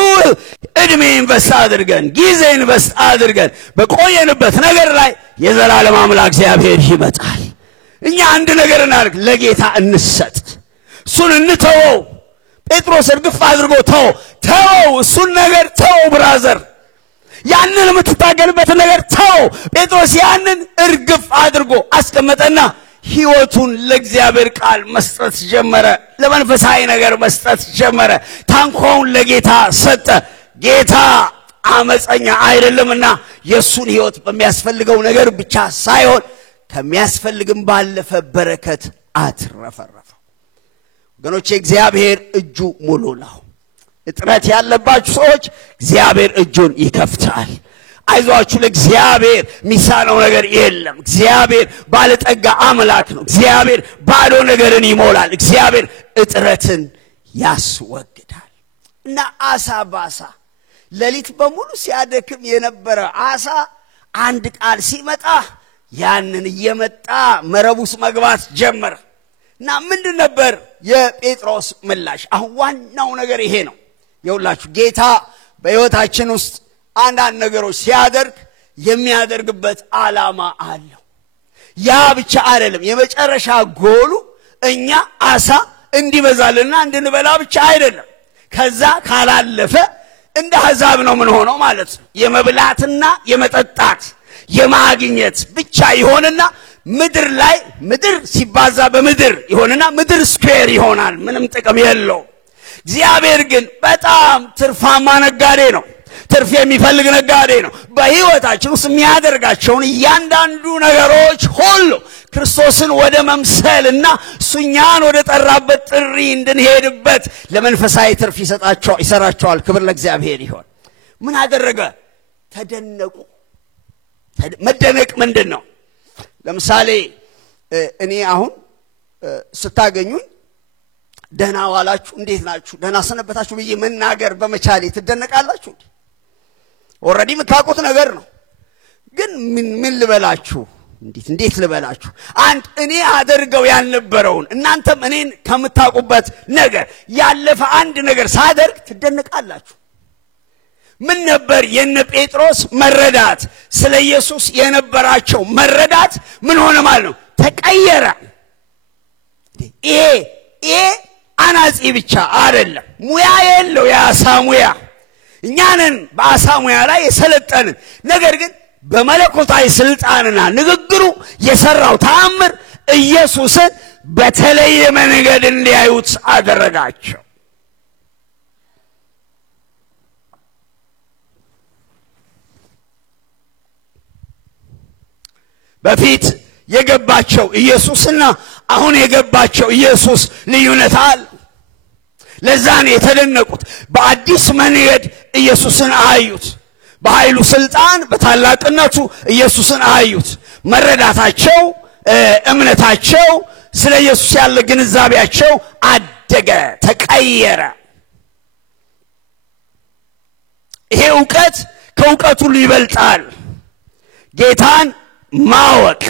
እድሜ ኢንቨስት አድርገን ጊዜ ኢንቨስት አድርገን በቆየንበት ነገር ላይ የዘላለም አምላክ እግዚአብሔር ይመጣል እኛ አንድ ነገር እናድርግ ለጌታ እንሰጥ እሱን እንተወው ጴጥሮስ እርግፍ አድርጎ ተወው እሱን ነገር ተወው ብራዘር ያንን የምትታገልበት ነገር ተወው ጴጥሮስ ያንን እርግፍ አድርጎ አስቀመጠና ሕይወቱን ለእግዚአብሔር ቃል መስጠት ጀመረ ለመንፈሳዊ ነገር መስጠት ጀመረ ታንኳውን ለጌታ ሰጠ ጌታ አመፀኛ አይደለምና የሱን ሕይወት በሚያስፈልገው ነገር ብቻ ሳይሆን ከሚያስፈልግም ባለፈ በረከት አትረፈረፈው ወገኖቼ እግዚአብሔር እጁ ሙሉ ነው እጥረት ያለባችሁ ሰዎች እግዚአብሔር እጁን ይከፍታል አይዟችሁ ለእግዚአብሔር ሚሳነው ነገር የለም እግዚአብሔር ባለጠጋ አምላክ ነው እግዚአብሔር ባዶ ነገርን ይሞላል እግዚአብሔር እጥረትን ያስወግዳል እና አሳ ባሳ ሌሊት በሙሉ ሲያደክም የነበረ አሳ አንድ ቃል ሲመጣ ያንን እየመጣ መረቡስ መግባት ጀመረ እና ምንድን ነበር የጴጥሮስ ምላሽ አሁን ዋናው ነገር ይሄ ነው ይውላችሁ ጌታ በሕይወታችን ውስጥ አንዳንድ ነገሮች ሲያደርግ የሚያደርግበት ዓላማ አለው ያ ብቻ አይደለም የመጨረሻ ጎሉ እኛ አሳ እንዲበዛልና እንድንበላ ብቻ አይደለም ከዛ ካላለፈ እንደ አሕዛብ ነው ምን ሆነው ማለት ነው የመብላትና የመጠጣት የማግኘት ብቻ ይሆንና ምድር ላይ ምድር ሲባዛ በምድር ይሆንና ምድር ስኩዌር ይሆናል ምንም ጥቅም የለው እግዚአብሔር ግን በጣም ትርፋማ ነጋዴ ነው ትርፍ የሚፈልግ ነጋዴ ነው በሕይወታችን ውስጥ የሚያደርጋቸውን እያንዳንዱ ነገሮች ሁሉ ክርስቶስን ወደ መምሰልና እሱኛን ወደ ጠራበት ጥሪ እንድንሄድበት ለመንፈሳዊ ትርፍ ይሰራቸዋል ክብር ለእግዚአብሔር ይሁን ምን አደረገ ተደነቁ መደነቅ ምንድነው ለምሳሌ እኔ አሁን ስታገኙኝ ደህና ዋላችሁ እንዴት ናችሁ ደህና ሰነበታችሁ ብዬ መናገር በመቻሌ ትደነቃላችሁ ኦሬዲ ምታውቁት ነገር ነው ግን ምን ልበላችሁ እንዴት ልበላችሁ አንድ እኔ አደርገው ያልነበረውን እናንተም እኔን ከምታውቁበት ነገር ያለፈ አንድ ነገር ሳደርግ ትደነቃላችሁ ምን ነበር የነ ጴጥሮስ መረዳት ስለ ኢየሱስ የነበራቸው መረዳት ምን ሆነ ማለት ነው ተቀየረ ይሄ አናጺ ብቻ አይደለም ሙያ የለው የአሳ ሙያ እኛንን በአሳ ሙያ ላይ የሰለጠንን ነገር ግን በመለኮታዊ ስልጣንና ንግግሩ የሰራው ተአምር ኢየሱስን በተለየ መንገድ እንዲያዩት አደረጋቸው በፊት የገባቸው ኢየሱስና አሁን የገባቸው ኢየሱስ ልዩነት አለ ለዛን የተደነቁት በአዲስ መንገድ ኢየሱስን አዩት በኃይሉ ስልጣን በታላቅነቱ ኢየሱስን አዩት መረዳታቸው እምነታቸው ስለ ኢየሱስ ያለ ግንዛቤያቸው አደገ ተቀየረ ይሄ ዕውቀት ከዕውቀቱ ይበልጣል ጌታን ማወቅ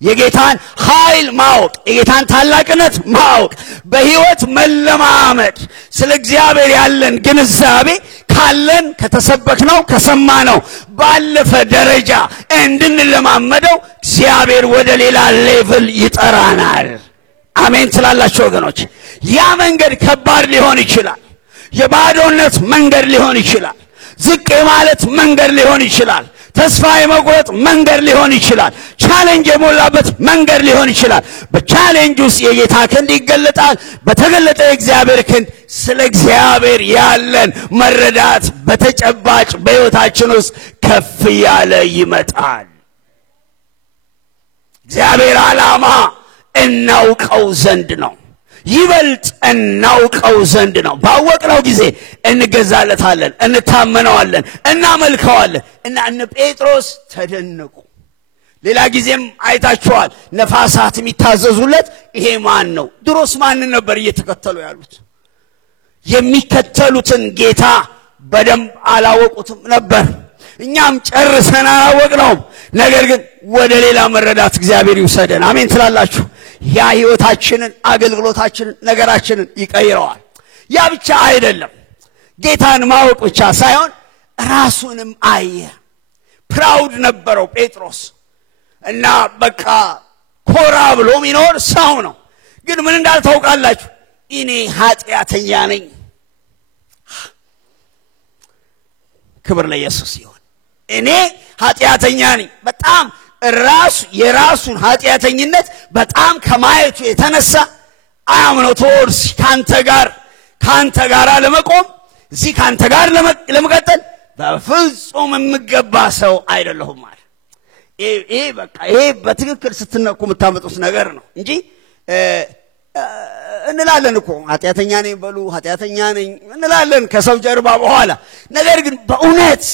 የጌታን ኃይል ማወቅ የጌታን ታላቅነት ማወቅ በሕይወት መለማመድ ስለ እግዚአብሔር ያለን ግንዛቤ ካለን ከተሰበክነው ከሰማነው ባለፈ ደረጃ እንድንለማመደው እግዚአብሔር ወደ ሌላ ሌቭል ይጠራናል አሜን ትላላችሁ ወገኖች ያ መንገድ ከባድ ሊሆን ይችላል የባዶነት መንገድ ሊሆን ይችላል ዝቅ ማለት መንገድ ሊሆን ይችላል ተስፋ የመቁረጥ መንገድ ሊሆን ይችላል ቻሌንጅ የሞላበት መንገድ ሊሆን ይችላል በቻሌንጅ ውስጥ የጌታ ክንድ ይገለጣል በተገለጠ የእግዚአብሔር ክንድ ስለ እግዚአብሔር ያለን መረዳት በተጨባጭ በሕይወታችን ውስጥ ከፍ ያለ ይመጣል እግዚአብሔር ዓላማ እናውቀው ዘንድ ነው ይበልጥ እናውቀው ዘንድ ነው ባወቅነው ጊዜ እንገዛለታለን እንታመነዋለን እናመልከዋለን እና እነ ጴጥሮስ ተደነቁ ሌላ ጊዜም አይታችኋል ነፋሳት የሚታዘዙለት ይሄ ማን ነው ድሮስ ማን ነበር እየተከተሉ ያሉት የሚከተሉትን ጌታ በደንብ አላወቁትም ነበር እኛም ጨርሰን አላወቅነውም ነገር ግን ወደ ሌላ መረዳት እግዚአብሔር ይውሰደን። አሜን ትላላችሁ? ያ ህይወታችንን፣ አገልግሎታችንን፣ ነገራችንን ይቀይረዋል። ያ ብቻ አይደለም፣ ጌታን ማወቅ ብቻ ሳይሆን ራሱንም አየ። ፕራውድ ነበረው ጴጥሮስ እና በቃ ኮራ ብሎ የሚኖር ሰው ነው። ግን ምን እንዳልታውቃላችሁ እኔ ኃጢአተኛ ነኝ። ክብር ለኢየሱስ ይሁን። እኔ ኃጢአተኛ ነኝ። በጣም የራሱን ኃጢአተኝነት በጣም ከማየቱ የተነሳ አምኖ ተወርስ ካንተ ጋር ለመቆም እዚህ ካንተ ጋር ለመቀጠል በፍጹም የምገባ ሰው አይደለሁም ማለት። ይሄ በትክክል ስትነቁ የምታመጡት ነገር ነው እንጂ እንላለን እኮ ኃጢአተኛ ነኝ በሉ፣ ኃጢአተኛ ነኝ እንላለን ከሰው ጀርባ በኋላ። ነገር ግን በእውነት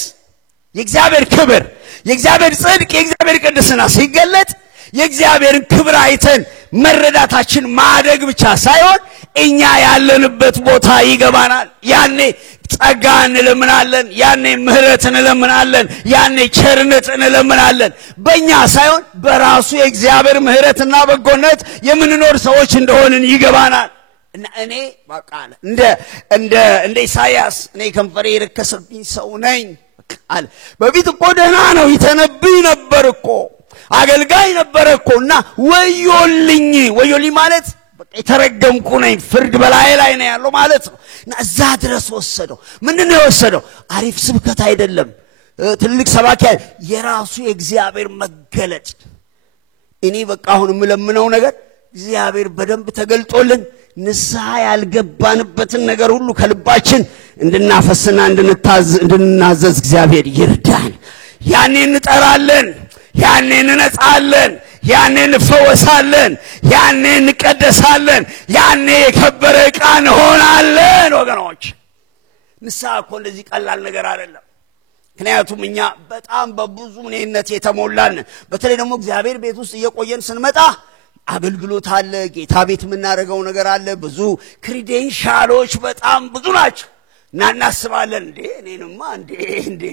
የእግዚአብሔር ክብር፣ የእግዚአብሔር ጽድቅ፣ የእግዚአብሔር ቅድስና ሲገለጥ የእግዚአብሔርን ክብር አይተን መረዳታችን ማደግ ብቻ ሳይሆን እኛ ያለንበት ቦታ ይገባናል። ያኔ ጸጋ እንለምናለን፣ ያኔ ምህረት እንለምናለን፣ ያኔ ቸርነት እንለምናለን። በእኛ ሳይሆን በራሱ የእግዚአብሔር ምህረትና በጎነት የምንኖር ሰዎች እንደሆንን ይገባናል። እና እኔ በቃ እንደ ኢሳይያስ እኔ ከንፈሬ የረከሰብኝ ሰው ነኝ አለ። በፊት እኮ ደህና ነው፣ ይተነብይ ነበር እኮ፣ አገልጋይ ነበር እኮና ወዮልኝ ማለት በቃ የተረገምኩ ነኝ፣ ፍርድ በላይ ላይ ነው ያለው ማለት ነው። እና እዛ ድረስ ወሰደው። ምንድነው የወሰደው? አሪፍ ስብከት አይደለም፣ ትልቅ ሰባኪ፣ የራሱ የእግዚአብሔር መገለጥ። እኔ በቃ አሁን የምለምነው ነገር እግዚአብሔር በደንብ ተገልጦልን ንስሐ ያልገባንበትን ነገር ሁሉ ከልባችን እንድናፈስና እንድንናዘዝ እግዚአብሔር ይርዳን። ያኔ እንጠራለን፣ ያኔ እንነጻለን፣ ያኔ እንፈወሳለን፣ ያኔ እንቀደሳለን፣ ያኔ የከበረ ዕቃ እንሆናለን። ወገኖች ንስሐ እኮ እንደዚህ ቀላል ነገር አይደለም። ምክንያቱም እኛ በጣም በብዙ ምኔነት የተሞላን፣ በተለይ ደግሞ እግዚአብሔር ቤት ውስጥ እየቆየን ስንመጣ አገልግሎት አለ፣ ጌታ ቤት የምናደርገው ነገር አለ፣ ብዙ ክሬዴንሻሎች በጣም ብዙ ናቸው። እና እናስባለን እኔንማ እንዴ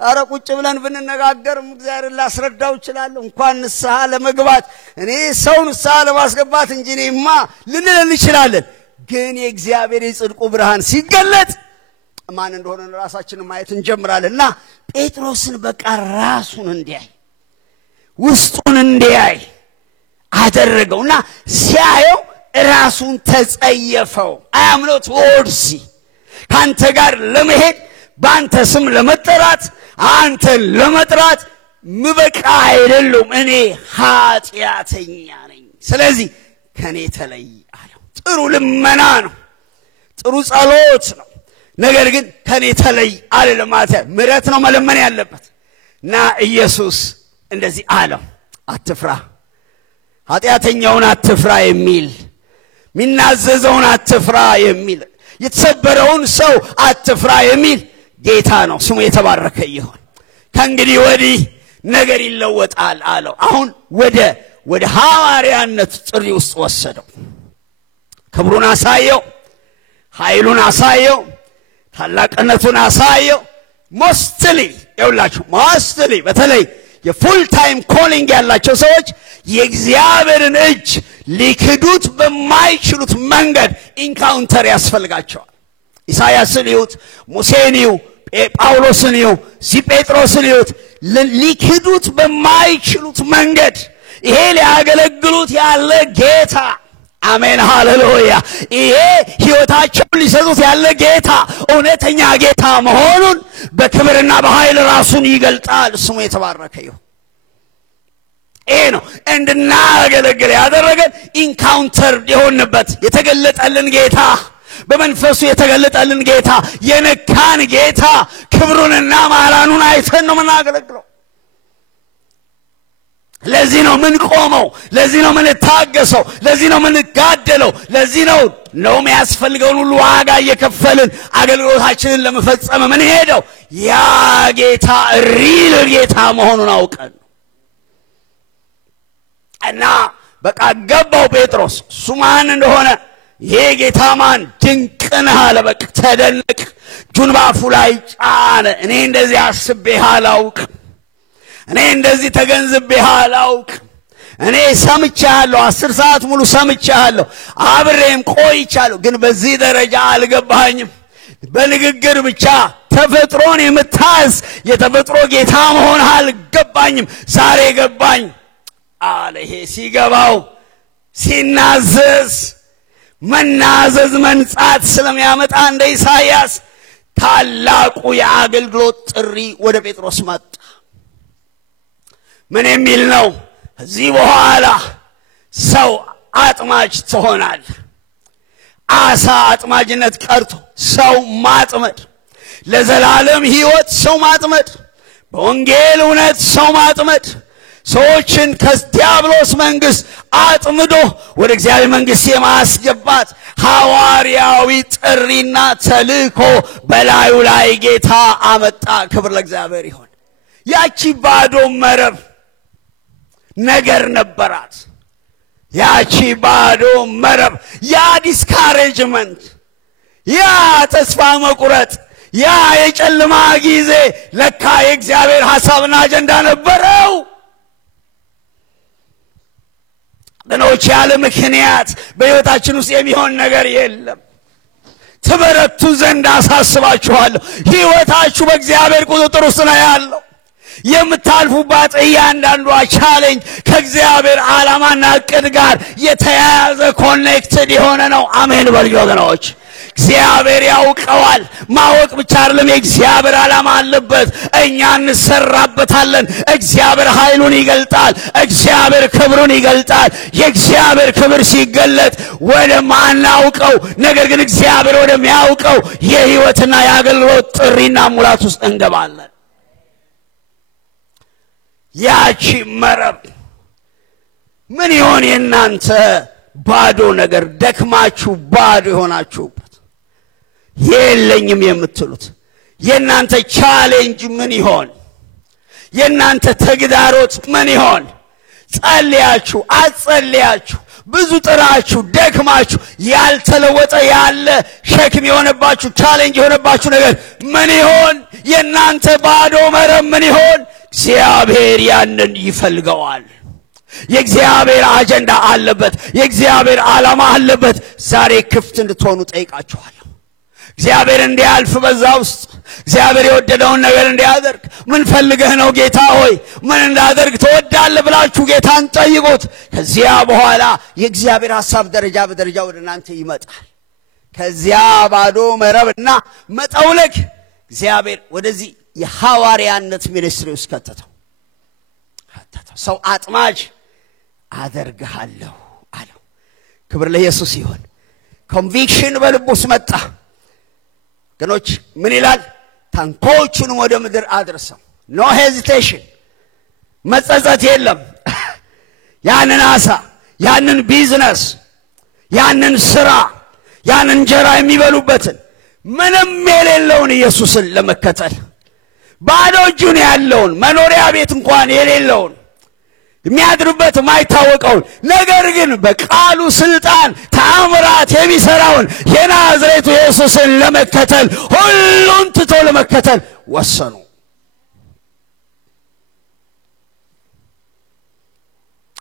አረ ቁጭ ብለን ብንነጋገርም እግዚአብሔር ላስረዳው ይችላል እንኳን ንስሐ ለመግባት እኔ ሰው ንስሐ ለማስገባት እንጂ እኔማ ልንል እንችላለን። ግን የእግዚአብሔር የጽድቁ ብርሃን ሲገለጥ ማን እንደሆነ ራሳችንን ማየት እንጀምራለንና ጴጥሮስን በቃ ራሱን እንዲያይ ውስጡን እንዲያይ አደረገውና ሲያየው ራሱን ተጸየፈው። am not worthy ካንተ ጋር ለመሄድ ባንተ ስም ለመጠራት አንተን ለመጥራት ምበቃ አይደለም፣ እኔ ኃጢአተኛ ነኝ፣ ስለዚህ ከኔ ተለይ አለው። ጥሩ ልመና ነው፣ ጥሩ ጸሎት ነው። ነገር ግን ከኔ ተለይ አለ ለማለት ምሕረት ነው መለመን ያለበት። እና ኢየሱስ እንደዚህ አለው፣ አትፍራ፣ ኃጢአተኛውን አትፍራ የሚል፣ ሚናዘዘውን አትፍራ የሚል፣ የተሰበረውን ሰው አትፍራ የሚል ጌታ ነው። ስሙ የተባረከ ይሁን። ከእንግዲህ ወዲህ ነገር ይለወጣል አለው። አሁን ወደ ሐዋርያነት ጥሪ ውስጥ ወሰደው። ክብሩን አሳየው፣ ኃይሉን አሳየው፣ ታላቅነቱን አሳየው። ሞስትሊ በተለይ የፉል ታይም ኮሊንግ ያላቸው ሰዎች የእግዚአብሔርን እጅ ሊክዱት በማይችሉት መንገድ ኢንካውንተር ያስፈልጋቸዋል። ኢሳይያስን ይሁት፣ ሙሴን ይሁት፣ ጳውሎስን ይሁት፣ ጴጥሮስን ይሁት፣ ሊክዱት በማይችሉት መንገድ ይሄ ሊያገለግሉት ያለ ጌታ፣ አሜን ሃሌሉያ፣ ይሄ ሕይወታቸውን ሊሰጡት ያለ ጌታ እውነተኛ ጌታ መሆኑን በክብርና በኃይል ራሱን ይገልጣል። ስሙ የተባረከ ይሁን። ይሄ ነው እንድናገለግል ያደረገን ኢንካውንተር የሆንበት የተገለጠልን ጌታ፣ በመንፈሱ የተገለጠልን ጌታ፣ የነካን ጌታ፣ ክብሩንና ማዳኑን አይተን ነው የምናገለግለው። ለዚህ ነው ምን ቆመው፣ ለዚህ ነው ምን ታገሰው፣ ለዚህ ነው ምን ጋደለው፣ ለዚህ ነው የሚያስፈልገውን ሁሉ ዋጋ እየከፈልን አገልግሎታችንን ለመፈጸም ምን ሄደው ያ ጌታ ሪል ጌታ መሆኑን አውቀን እና በቃ ገባው ጴጥሮስ እሱ ማን እንደሆነ። ይሄ ጌታ ማን ድንቅ ነህ አለ። በቃ ተደነቅ፣ እጁን ባፉ ላይ ጫነ። እኔ እንደዚህ አስቤህ አላውቅም፣ እኔ እንደዚህ ተገንዝቤ አላውቅ እኔ ሰምቻለሁ 10 ሰዓት ሙሉ ሰምቻለሁ አብሬም ቆይቻለሁ ግን በዚህ ደረጃ አልገባኝም በንግግር ብቻ ተፈጥሮን የምታዝ የተፈጥሮ ጌታ መሆን አልገባኝም ዛሬ ገባኝ አለ ይሄ ሲገባው ሲናዘዝ መናዘዝ መንጻት ስለሚያመጣ እንደ ኢሳይያስ ታላቁ የአገልግሎት ጥሪ ወደ ጴጥሮስ መጣ ምን የሚል ነው እዚህ በኋላ ሰው አጥማጅ ትሆናል አሳ አጥማጅነት ቀርቶ ሰው ማጥመድ ለዘላለም ሕይወት ሰው ማጥመድ በወንጌል እውነት ሰው ማጥመድ ሰዎችን ከዲያብሎስ መንግስት አጥምዶ ወደ እግዚአብሔር መንግስት የማስገባት ሐዋርያዊ ጥሪና ተልእኮ በላዩ ላይ ጌታ አመጣ ክብር ለእግዚአብሔር ይሁን ያቺ ባዶ መረብ ነገር ነበራት ያቺ ባዶ መረብ ያ ዲስካሬጅመንት ያ ተስፋ መቁረጥ ያ የጨለማ ጊዜ ለካ የእግዚአብሔር ሐሳብና አጀንዳ ነበረው ለኖች ያለ ምክንያት በሕይወታችን ውስጥ የሚሆን ነገር የለም ትበረቱ ዘንድ አሳስባችኋለሁ ሕይወታችሁ በእግዚአብሔር ቁጥጥር ውስጥ ነው ያለው የምታልፉባት እያንዳንዷ ቻሌንጅ ከእግዚአብሔር ዓላማና ዕቅድ ጋር የተያያዘ ኮኔክትድ የሆነ ነው አሜን በሉ ወገኖች እግዚአብሔር ያውቀዋል ማወቅ ብቻ አይደለም የእግዚአብሔር ዓላማ አለበት እኛ እንሰራበታለን እግዚአብሔር ኃይሉን ይገልጣል እግዚአብሔር ክብሩን ይገልጣል የእግዚአብሔር ክብር ሲገለጥ ወደ ማናውቀው ነገር ግን እግዚአብሔር ወደሚያውቀው የሕይወትና የአገልግሎት ጥሪና ሙላት ውስጥ እንገባለን ያቺ መረብ ምን ይሆን የናንተ ባዶ ነገር ደክማችሁ ባዶ ሆናችሁበት የለኝም የምትሉት የናንተ ቻሌንጅ ምን ይሆን የናንተ ተግዳሮት ምን ይሆን ጸልያችሁ አጸልያችሁ ብዙ ጥራችሁ ደክማችሁ ያልተለወጠ ያለ ሸክም የሆነባችሁ ቻሌንጅ የሆነባችሁ ነገር ምን ይሆን የናንተ ባዶ መረብ ምን ይሆን እግዚአብሔር ያንን ይፈልገዋል የእግዚአብሔር አጀንዳ አለበት የእግዚአብሔር ዓላማ አለበት ዛሬ ክፍት እንድትሆኑ ጠይቃችኋለሁ እግዚአብሔር እንዲያልፍ በዛ ውስጥ እግዚአብሔር የወደደውን ነገር እንዲያደርግ ምን ፈልገህ ነው ጌታ ሆይ ምን እንዳደርግ ትወዳለህ ብላችሁ ጌታን ጠይቁት ከዚያ በኋላ የእግዚአብሔር ሐሳብ ደረጃ በደረጃ ወደ እናንተ ይመጣል ከዚያ ባዶ መረብና መጠውለግ እግዚአብሔር ወደዚህ የሐዋርያነት ሚኒስትሪ ውስጥ ከተተው ሰው አጥማጅ አደርግሃለሁ አለው ክብር ለኢየሱስ ይሁን ኮንቪክሽን በልቡስ መጣ ገኖች ምን ይላል ታንኮቹን ወደ ምድር አድርሰው ኖ ሄዚቴሽን መጸጸት የለም ያንን አሳ ያንን ቢዝነስ ያንን ስራ ያንን እንጀራ የሚበሉበትን ምንም የሌለውን ኢየሱስን ለመከተል ባዶ እጁን ያለውን መኖሪያ ቤት እንኳን የሌለውን የሚያድርበት የማይታወቀውን ነገር ግን በቃሉ ስልጣን ተአምራት የሚሰራውን የናዝሬቱ ኢየሱስን ለመከተል ሁሉን ትቶ ለመከተል ወሰኑ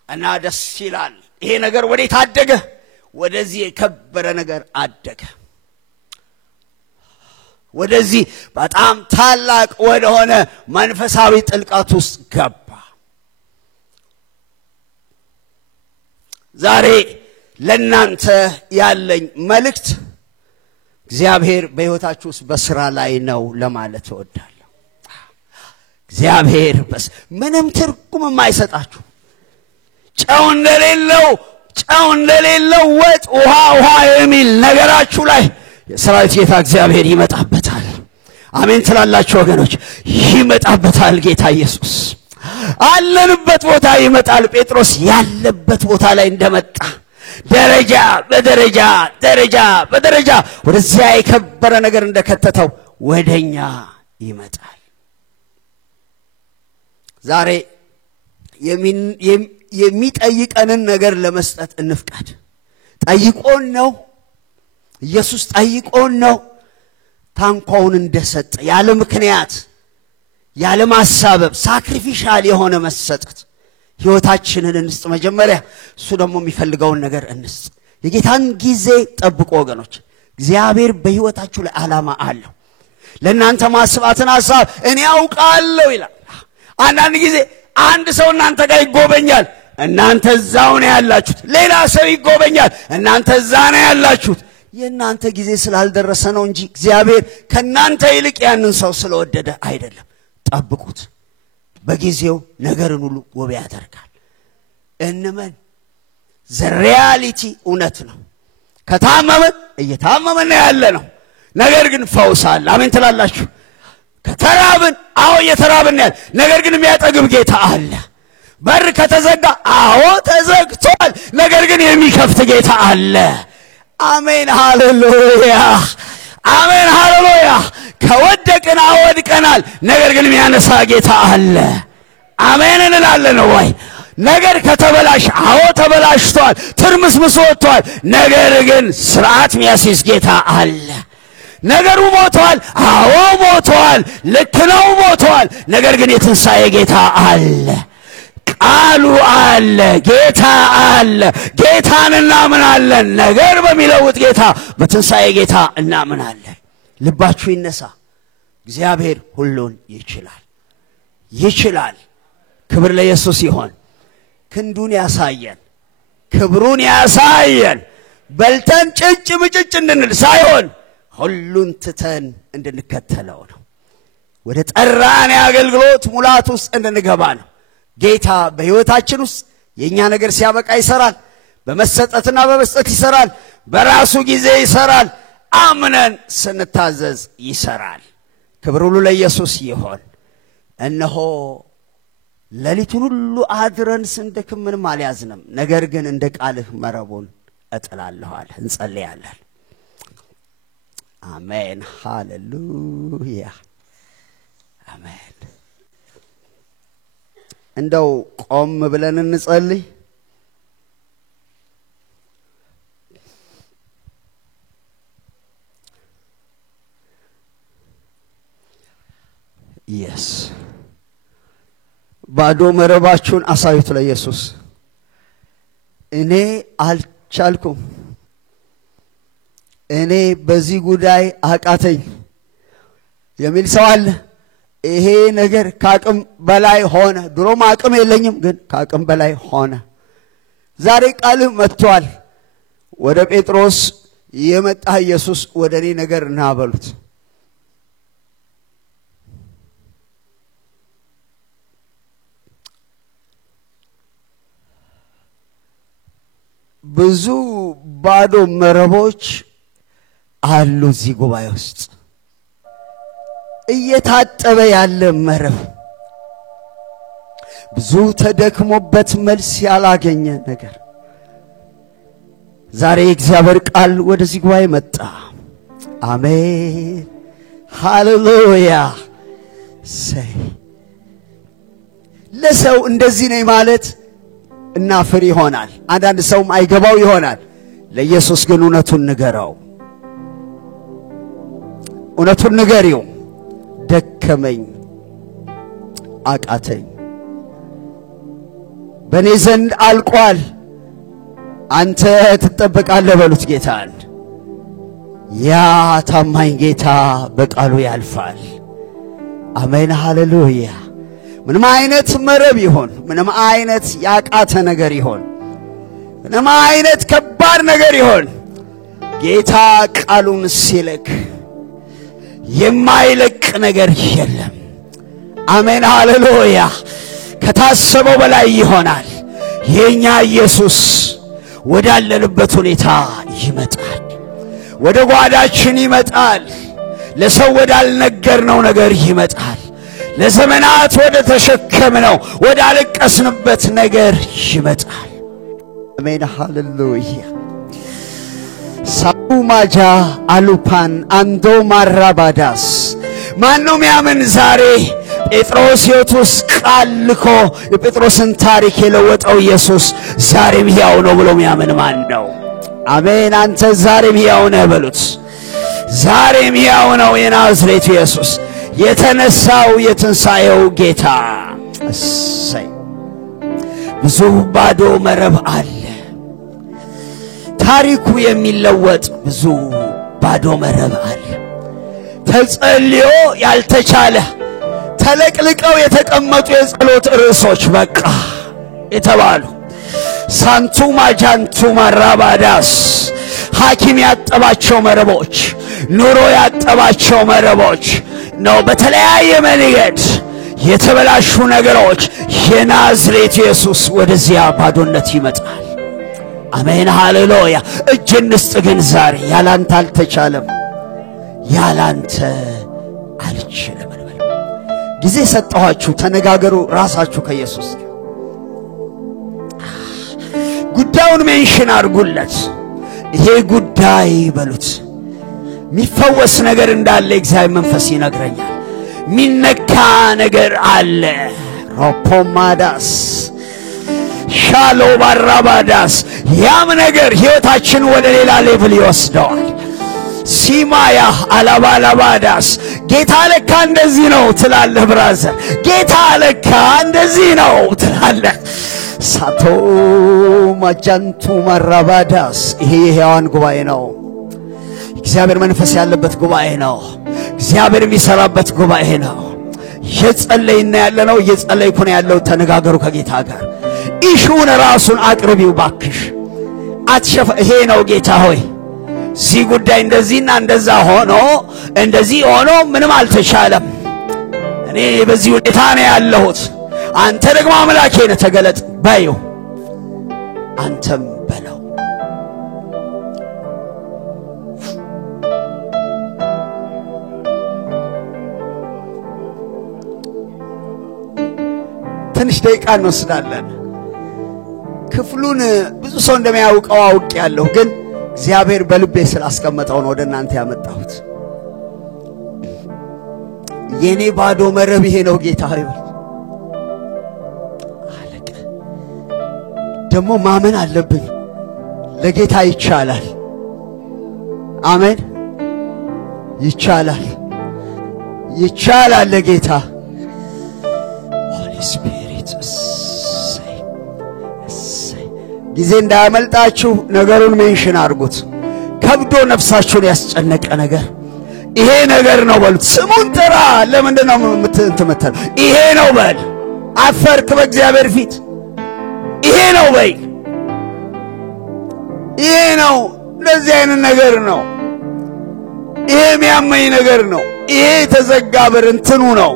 እና ደስ ይላል ይሄ ነገር ወዴት አደገ ወደዚህ የከበረ ነገር አደገ ወደዚህ በጣም ታላቅ ወደሆነ መንፈሳዊ ጥልቀት ውስጥ ገባ ዛሬ ለናንተ ያለኝ መልእክት እግዚአብሔር በሕይወታችሁ ውስጥ በስራ ላይ ነው ለማለት እወዳለሁ እግዚአብሔር ምንም ትርጉም የማይሰጣችሁ ጨው እንደሌለው ወጥ ውሃ የሚል ነገራችሁ ላይ የሰራዊት ጌታ እግዚአብሔር ይመጣበታል አሜን ትላላችሁ ወገኖች ይመጣበታል ጌታ ኢየሱስ አለንበት ቦታ ይመጣል ጴጥሮስ ያለበት ቦታ ላይ እንደመጣ ደረጃ ወደዚያ የከበረ ነገር እንደከተተው ወደኛ ይመጣል ዛሬ የሚጠይቀንን ነገር ለመስጠት እንፍቀድ ጠይቆን ነው ኢየሱስ ጠይቆን ነው ታንኳውን እንደሰጠ ያለ ምክንያት ያለ ማሳበብ ሳክሪፊሻል የሆነ መሰጠት ሕይወታችንን እንስጥ መጀመሪያ እሱ ደግሞ የሚፈልገውን ነገር እንስጥ የጌታን ጊዜ ጠብቁ ወገኖች እግዚአብሔር በሕይወታችሁ ላይ ዓላማ አለው ለእናንተ ማስባትን ሐሳብ እኔ አውቃለሁ ይላል አንዳንድ ጊዜ አንድ ሰው እናንተ ጋር ይጎበኛል እናንተ እዛው ነው ያላችሁት ሌላ ሰው ይጎበኛል እናንተ እዛ ነው ያላችሁት የእናንተ ጊዜ ስላልደረሰ ነው እንጂ እግዚአብሔር ከናንተ ይልቅ ያንን ሰው ስለወደደ አይደለም ጠብቁት በጊዜው ነገርን ሁሉ ውብ ያደርጋል እንመን ዘሪያሊቲ እውነት ነው ከታመመን እየታመመን ያለ ነው ነገር ግን ፈውስ አለ አሜን ትላላችሁ ከተራብን አዎ እየተራብን ያለ ነገር ግን የሚያጠግብ ጌታ አለ በር ከተዘጋ አዎ ተዘግቷል ነገር ግን የሚከፍት ጌታ አለ አሜን ሃሌሉያ አሜን ሃሌሉያ ከወደቅን አወድቀናል ነገር ግን የሚያነሳ ጌታ አለ አሜን እንላለን ወይ ነገር ከተበላሽ አዎ ተበላሽቷል ትርምስምስ ወጥቷል ነገር ግን ስርዓት የሚያስይዝ ጌታ አለ ነገሩ ሞቷል አዎ ሞቷል ልክ ነው ሞቷል ነገር ግን የትንሣኤ ጌታ አለ ቃሉ አለ ጌታ አለ ጌታን እናምናለን ነገር በሚለውጥ ጌታ በትንሣኤ ጌታ እናምናለን ልባችሁ ይነሳ እግዚአብሔር ሁሉን ይችላል ክብር ለኢየሱስ ይሁን ክንዱን ያሳየን ክብሩን ያሳየን በልተን ጭጭ ምጭጭ እንድንል ሳይሆን ሁሉን ትተን እንድንከተለው ነው ወደ ጠራን አገልግሎት ሙላት ውስጥ እንድንገባ ነው ጌታ በሕይወታችን ውስጥ የኛ ነገር ሲያበቃ ይሰራል በመሰጠትና በመስጠት ይሰራል በራሱ ጊዜ ይሰራል አምነን ስንታዘዝ ይሰራል ክብር ሁሉ ለኢየሱስ ይሁን እነሆ ለሊቱን ሁሉ አድረን ስንደክም ምንም አልያዝንም ነገር ግን እንደ ቃልህ መረቡን እጥላለሁ አለ እንጸልያለን አሜን ሃሌሉያ አሜን እንደው ቆም ብለን እንጸልይ yes ባዶ መረባችሁን አሳዩት ለኢየሱስ እኔ አልቻልኩም እኔ በዚህ ጉዳይ አቃተኝ የሚል ሰው አለ ይሄ ነገር ካቅም በላይ ሆነ ድሮም አቅም የለኝም ግን ካቅም በላይ ሆነ ዛሬ ቃል መጥቷል ወደ ጴጥሮስ የመጣ ኢየሱስ ወደኔ ነገር እናበሉት ብዙ ባዶ መረቦች አሉ እዚህ ጉባኤ ውስጥ እየታጠበ ያለ መረብ ብዙ ተደክሞበት መልስ ያላገኘ ነገር ዛሬ እግዚአብሔር ቃል ወደዚህ ጉባኤ መጣ አሜን ሃሌሉያ ሰይ ለሰው እንደዚህ ነኝ ማለት እናፍር ይሆናል አንዳንድ ሰውም አይገባው ይሆናል ለኢየሱስ ግን እውነቱን ንገረው እውነቱን ንገሪው ደከመኝ አቃተኝ በኔ ዘንድ አልቋል አንተ ትጠበቃለህ በሉት ጌታን ያ ታማኝ ጌታ በቃሉ ያልፋል አሜን ሃሌሉያ ምንም አይነት መረብ ይሆን ምንም አይነት ያቃተ ነገር ይሆን ምንም አይነት ከባድ ነገር ይሆን ጌታ ቃሉን ሲልክ የማይለቅ ነገር የለም አሜን ሃሌሉያ ከታሰበው በላይ ይሆናል የኛ ኢየሱስ ወዳለንበት ሁኔታ ይመጣል ወደ ጓዳችን ይመጣል ለሰው ወዳልነገርነው ነገር ይመጣል ለዘመናት ወደ ተሸከምነው ወደ አለቀስንበት ነገር ይመጣል አሜን ሃሌሉያ ሳኡማጃ አሉፓን አንዶ ማራባዳስ ማንም ያምን ዛሬ ጴጥሮስ ኢየሱስ ቃል ልኮ የጴጥሮስን ታሪክ የለወጠው ኢየሱስ ዛሬም ሕያው ነው ብሎ የሚያምን ማን ነው አሜን አንተ ዛሬም ሕያው ነህ በሉት ዛሬም ሕያው ነው የናዝሬቱ ኢየሱስ የተነሳው የትንሣኤው ጌታ እሰይ ብዙ ባዶ መረብ አለ ታሪኩ የሚለወጥ ብዙ ባዶ መረብ አለ ተጸልዮ ያልተቻለ ተለቅልቀው የተቀመጡ የጸሎት ርዕሶች በቃ የተባሉ ሳንቱማ ጃንቱማ ራባዳስ ሐኪም ያጠባቸው መረቦች ኑሮ ያጠባቸው መረቦች ነው በተለያየ መንገድ የተበላሹ ነገሮች የናዝሬት ኢየሱስ ወደዚያ ባዶነት ይመጣል አሜን ሃሌሉያ እጅንስጥ ግን ዛሬ ያላንተ አልተቻለም ያላንተ አልችልም ጊዜ ሰጣችሁ ተነጋገሩ ራሳችሁ ከኢየሱስ ጉዳዩን ሜንሽን አድርጉለት ይሄ ጉዳይ በሉት ሚፈወስ ነገር እንዳለ እግዚአብሔር መንፈስ ይነግረኛል ሚነካ ነገር አለ ሮፖማዳስ ሻሎ ባራባዳስ ያም ነገር ሕይወታችን ወደ ሌላ ሌቭል ይወስደዋል ሲማያ አላባላባዳስ ጌታ ለካ እንደዚህ ነው ትላለህ ብራዘር ጌታ ለካ እንደዚህ ነው ትላለህ ሳቶ ማጃንቱ ማራባዳስ ይሄ የሕያዋን ጉባኤ ነው እግዚአብሔር መንፈስ ያለበት ጉባኤ ነው እግዚአብሔር የሚሰራበት ጉባኤ ነው የጸለይና ያለነው የጸለይኩ ነው ያለው ተነጋገሩ ከጌታ ጋር ኢሹን ራሱን አቅርቢው ባክሽ አትሸፈ ይሄ ነው ጌታ ሆይ ሲ ጉዳይ እንደዚህና እንደዛ እንደዚህ ሆኖ ምንም አልተቻለም እኔ በዚህ ሁኔታ ነው ያለሁት አንተ ደግሞ አምላኬ ነህ ተገለጥ ባዩ አንተም በለው ትንሽ ደቂቃ እንወስዳለን ክፍሉን ብዙ ሰው እንደሚያውቀው አውቄያለሁ ግን እግዚአብሔር በልቤ ስላስቀመጠው ነው ወደናንተ ያመጣሁት የኔ ባዶ መረብ ይሄ ነው ጌታ ሆይ አለቀ ደሞ ማመን አለብን ለጌታ ይቻላል አሜን ይቻላል ለጌታ ሆሊ ስፒሪት ጊዜ እንዳያመልጣችሁ ነገሩን ሜንሽን አድርጉት ከብዶ ነፍሳችሁን ያስጨነቀ ነገር ይሄ ነገር ነው በሉት ስሙን ጥራ ለምንድነው የምትመተው ይሄ ነው በል አፈርክ በእግዚአብሔር ፊት ይሄ ነው በይ ይሄ ነው ለዚህ አይነት ነገር ነው ይሄ የሚያመኝ ነገር ነው ይሄ ተዘጋበር እንትኑ ነው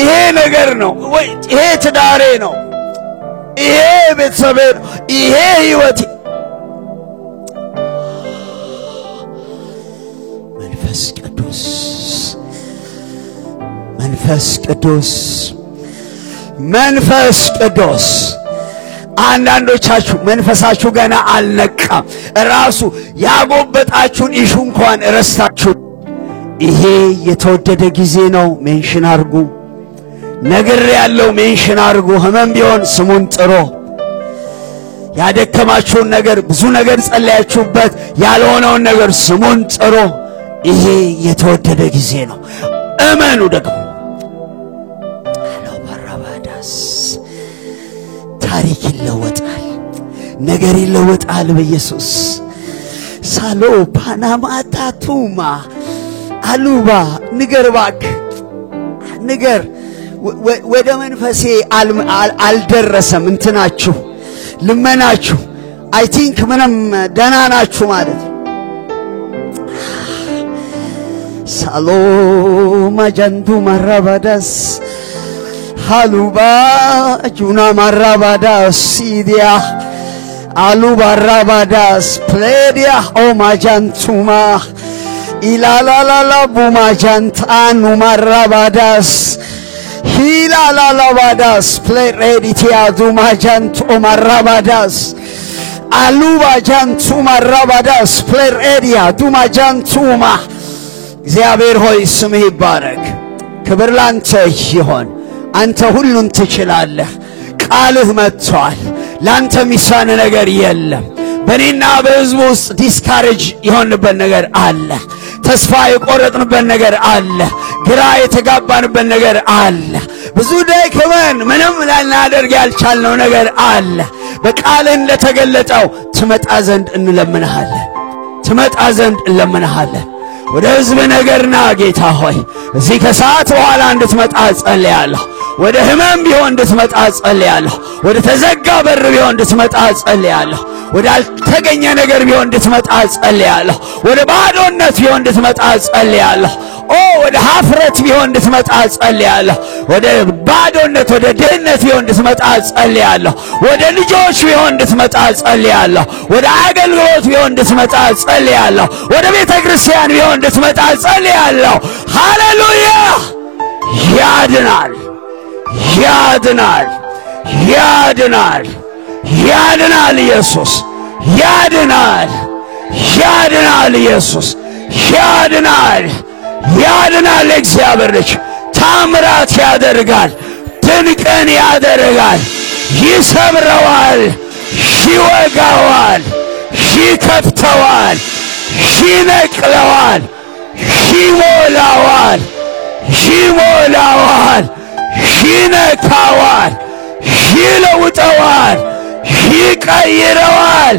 ይሄ ነገር ነው ወይ ይሄ ትዳሬ ነው ይሄ ቤተሰቤ ይሄ ህይወቴ መንፈስ ቅዱስ አንዳንዶቻችሁ መንፈሳችሁ ገና አልነቃም ራሱ ያጎበጣችሁን ኢሹ እንኳን ረስታችሁ ይሄ የተወደደ ጊዜ ነው ሜንሽን አርጉ ነገር ያለው ሜንሽን አርጉ ህመም ቢሆን ስሙን ጥሮ ያደከማችሁን ነገር ብዙ ነገር ጸለያችሁበት ያልሆነውን ነገር ስሙን ጥሮ ይሄ የተወደደ ጊዜ ነው እመኑ ደግሞ አላባራባዳስ ታሪክ ይለወጣል ነገር ይለወጣል በኢየሱስ ሳሎ ፓናማታቱማ አሉባ ንገርባክ ንገር ወደ መንፈሴ አልደረሰም እንትናችሁ ልመናችሁ አይ ቲንክ ምንም ደህና ናችሁ ማለት ሳሎ ማጃንቱ ማራባዳስ ሃሉባ ጁና ማራባዳስ ሲዲያ አሉባ ራባዳስ ፕሌዲያ ኦ ማጃንቱማ ኢላላላላ ቡማጃንታኑ ማራባዳስ ሂላላላባዳስ ፕሌሬዲቲያ ዱማጃንቱ ማራባዳስ አሉባጃንቱ ማራባዳስ ፕሌሬዲያ ዱማጃንቱማ እግዚአብሔር ሆይ ስምህ ይባረክ ክብር ላንተ ይሁን አንተ ሁሉን ትችላለህ ቃልህ መጥቷል ላንተ ሚሳን ነገር የለም በእኔና በሕዝቡ ውስጥ ዲስካሬጅ የሆንበት ነገር አለ ተስፋ የቆረጥንበት ነገር አለ ግራ የተጋባንበት ነገር አለ ብዙ ደክመን ምንም ላናደርግ ያልቻልነው ነገር አለ በቃልህ እንደተገለጠው ትመጣ ዘንድ እንለምንሃለን ትመጣ ዘንድ እንለምንሃለን ወደ ሕዝብ ነገርና ጌታ ሆይ እዚህ ከሰዓት በኋላ እንድትመጣ ጸልያለሁ ወደ ህመም ቢሆን እንድትመጣ ጸልያለሁ ወደ ተዘጋ በር ቢሆን እንድትመጣ ጸልያለሁ ወደ አልተገኘ ነገር ቢሆን እንድትመጣ ጸልያለሁ ወደ ባዶነት ቢሆን እንድትመጣ ጸልያለሁ ወደ ሀፍረት ቢሆን እንድትመጣ ጸልያለሁ ወደ ባዶነት ወደ ድህነት ቢሆን እንድትመጣ ጸልያለሁ ወደ ልጆች ቢሆን እንድትመጣ ጸልያለሁ ወደ አገልግሎት ቢሆን እንድትመጣ ጸልያለሁ ወደ ቤተ ክርስቲያን ቢሆን እንድትመጣ ጸልያለሁ ሃሌሉያ ያድናል ያድናል ያድናል ያድናል ኢየሱስ ያድናል ያድናል ኢየሱስ ያድናል ያድናል እግዚአብሔር ልጅ ታምራት ያደርጋል ድንቅን ያደርጋል ይሰብረዋል ይወጋዋል ይከፍተዋል ይነቅለዋል ይሞላዋል ይሞላዋል ይነካዋል ይለውጠዋል ይቀይረዋል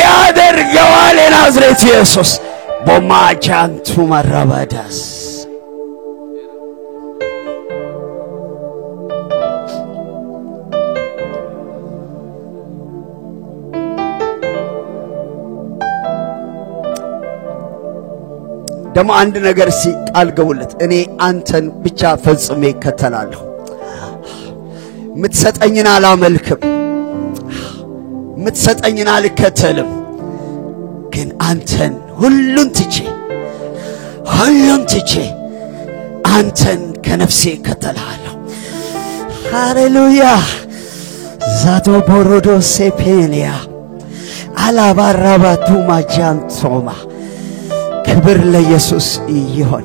ያደርገዋል የናዝሬቱ ኢየሱስ ቦማቻንቱ ማራባዳስ ደሞ አንድ ነገር ቃል ገቡለት እኔ አንተን ብቻ ፈጽሜ እከተላለሁ ምትሰጠኝን አላመልክም ምትሰጠኝን አልከተልም ግን አንተን ሁሉን ትቼ አንተን ከነፍሴ እከተላለሁ ሃሌሉያ ዛቶ ቦሮዶ ሴፔንያ አላባራባቱ ማጃንቶማ ክብር ለኢየሱስ ይሁን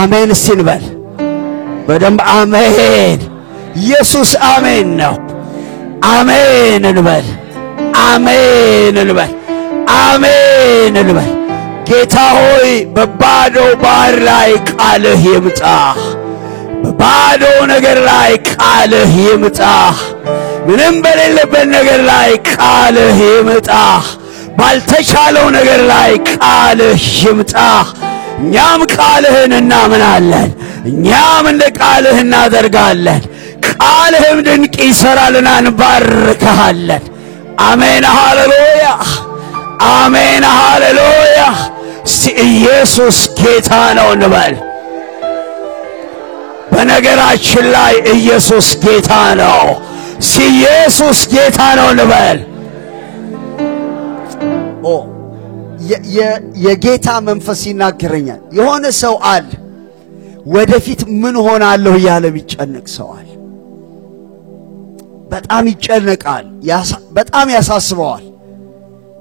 አሜን ሲንበል በደንብ አሜን ኢየሱስ አሜን ነው አሜን እንበል አሜን እንበል አሜን እንበል ጌታ ሆይ በባዶ ባህር ላይ ቃልህ ይምጣ በባዶ ነገር ላይ ቃልህ ይምጣ ምንም በሌለበት ነገር ላይ ቃልህ ይምጣ ባልተቻለው ነገር ላይ ቃልህ ይምጣ እኛም ቃልህን እናምናለን እኛም እንደ ቃልህ እናደርጋለን ቃልህም ድንቅ ይሰራልና እንባርከሃለን አሜን ሃሌሉያ አሜን ሃሌሉያ ኢየሱስ ጌታ ነው እንበል በነገራችን ላይ ኢየሱስ ጌታ ነው ኢየሱስ ጌታ ነው እንበል የጌታ መንፈስ ይናገረኛል የሆነ ሰው አለ ወደፊት ምን ሆናለሁ ያለ ቢጨነቅ ሰው አለ በጣም ይጨነቃል በጣም ያሳስበዋል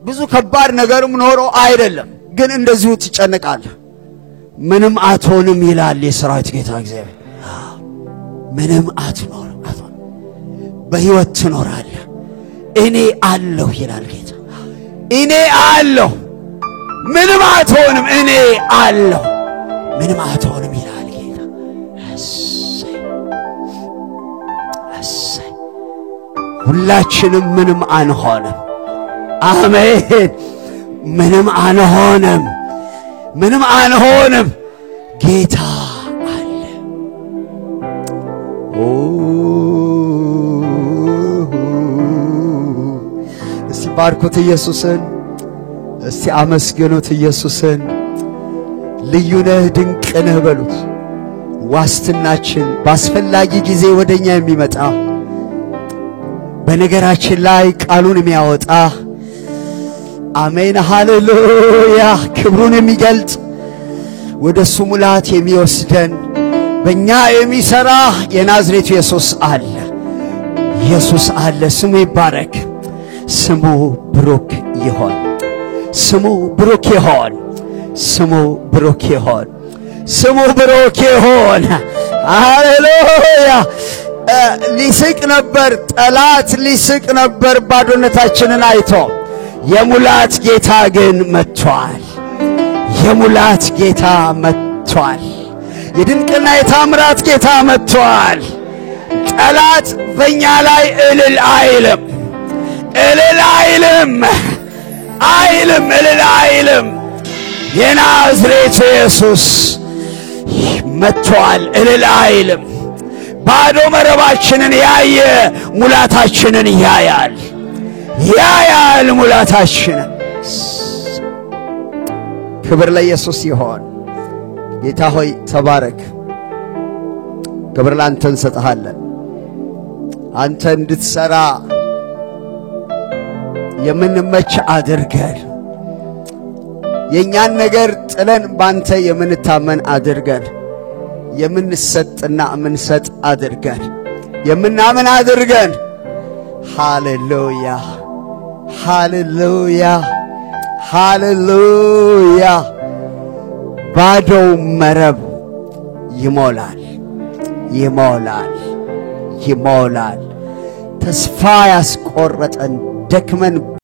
ብዙ ከባድ ነገርም ኖሮ አይደለም ግን እንደዚሁ ትጨነቃል ምንም አትሆንም ይላል የሰራዊት ጌታ እግዚአብሔር ምንም አትኖርም በህይወት ትኖራለህ እኔ አለሁ ይላል ጌታ እኔ አለሁ ምንም አትሆንም እኔ አለሁ ምንም አትሆንም ይላል ጌታ እሰይ ሁላችንም ምንም አንሆንም አሜን ምንም አንሆንም ጌታ አለ እስቲ ባርኩት ኢየሱስን እስቲ አመስግኑት ኢየሱስን ልዩ ነህ ድንቅ ነህ በሉት ዋስትናችን ባስፈላጊ ጊዜ ወደኛ የሚመጣ በነገራችን ላይ ቃሉን የሚያወጣ አሜን ሃሌሉያ ክብሩን የሚገልጥ ወደሱ ሙላት የሚወስደን በእኛ የሚሰራ የናዝሬቱ ኢየሱስ አለ ስሙ ይባረክ ስሙ ብሩክ ይሁን ስሙ ብሩክ ይሁን ስሙ ብሩክ ይሁን ስሙ ብሩክ ይሁን ሃሌሉያ ሊስቅ ነበር ጠላት ሊስቅ ነበር ባዶነታችንን አይቶ የሙላት ጌታ ግን መጥቷል የሙላት ጌታ መጥቷል። የድንቅና የታምራት ጌታ መጥቷል። ጠላት በእኛ ላይ እልል አይልም፣ እልል አይልም፣ አይልም፣ እልል አይልም። የናዝሬቱ ኢየሱስ መጥቷል፣ እልል አይልም። ባዶ መረባችንን ያየ ሙላታችንን ያያል፣ ያያል ሙላታችንን። ክብር ለኢየሱስ ይሁን። ጌታ ሆይ ተባረክ። ክብር ላንተ እንሰጥሃለን። አንተ እንድትሰራ የምንመች አድርገን፣ የኛን ነገር ጥለን ባንተ የምንታመን አድርገን፣ የምንሰጥና የምንሰጥ አድርገን፣ የምናምን አድርገን። ሃሌሉያ ሃሌሉያ ሃሌሉያ። ባዶው መረብ ይሞላል ይሞላል ይሞላል። ተስፋ ያስቆረጠን ደክመን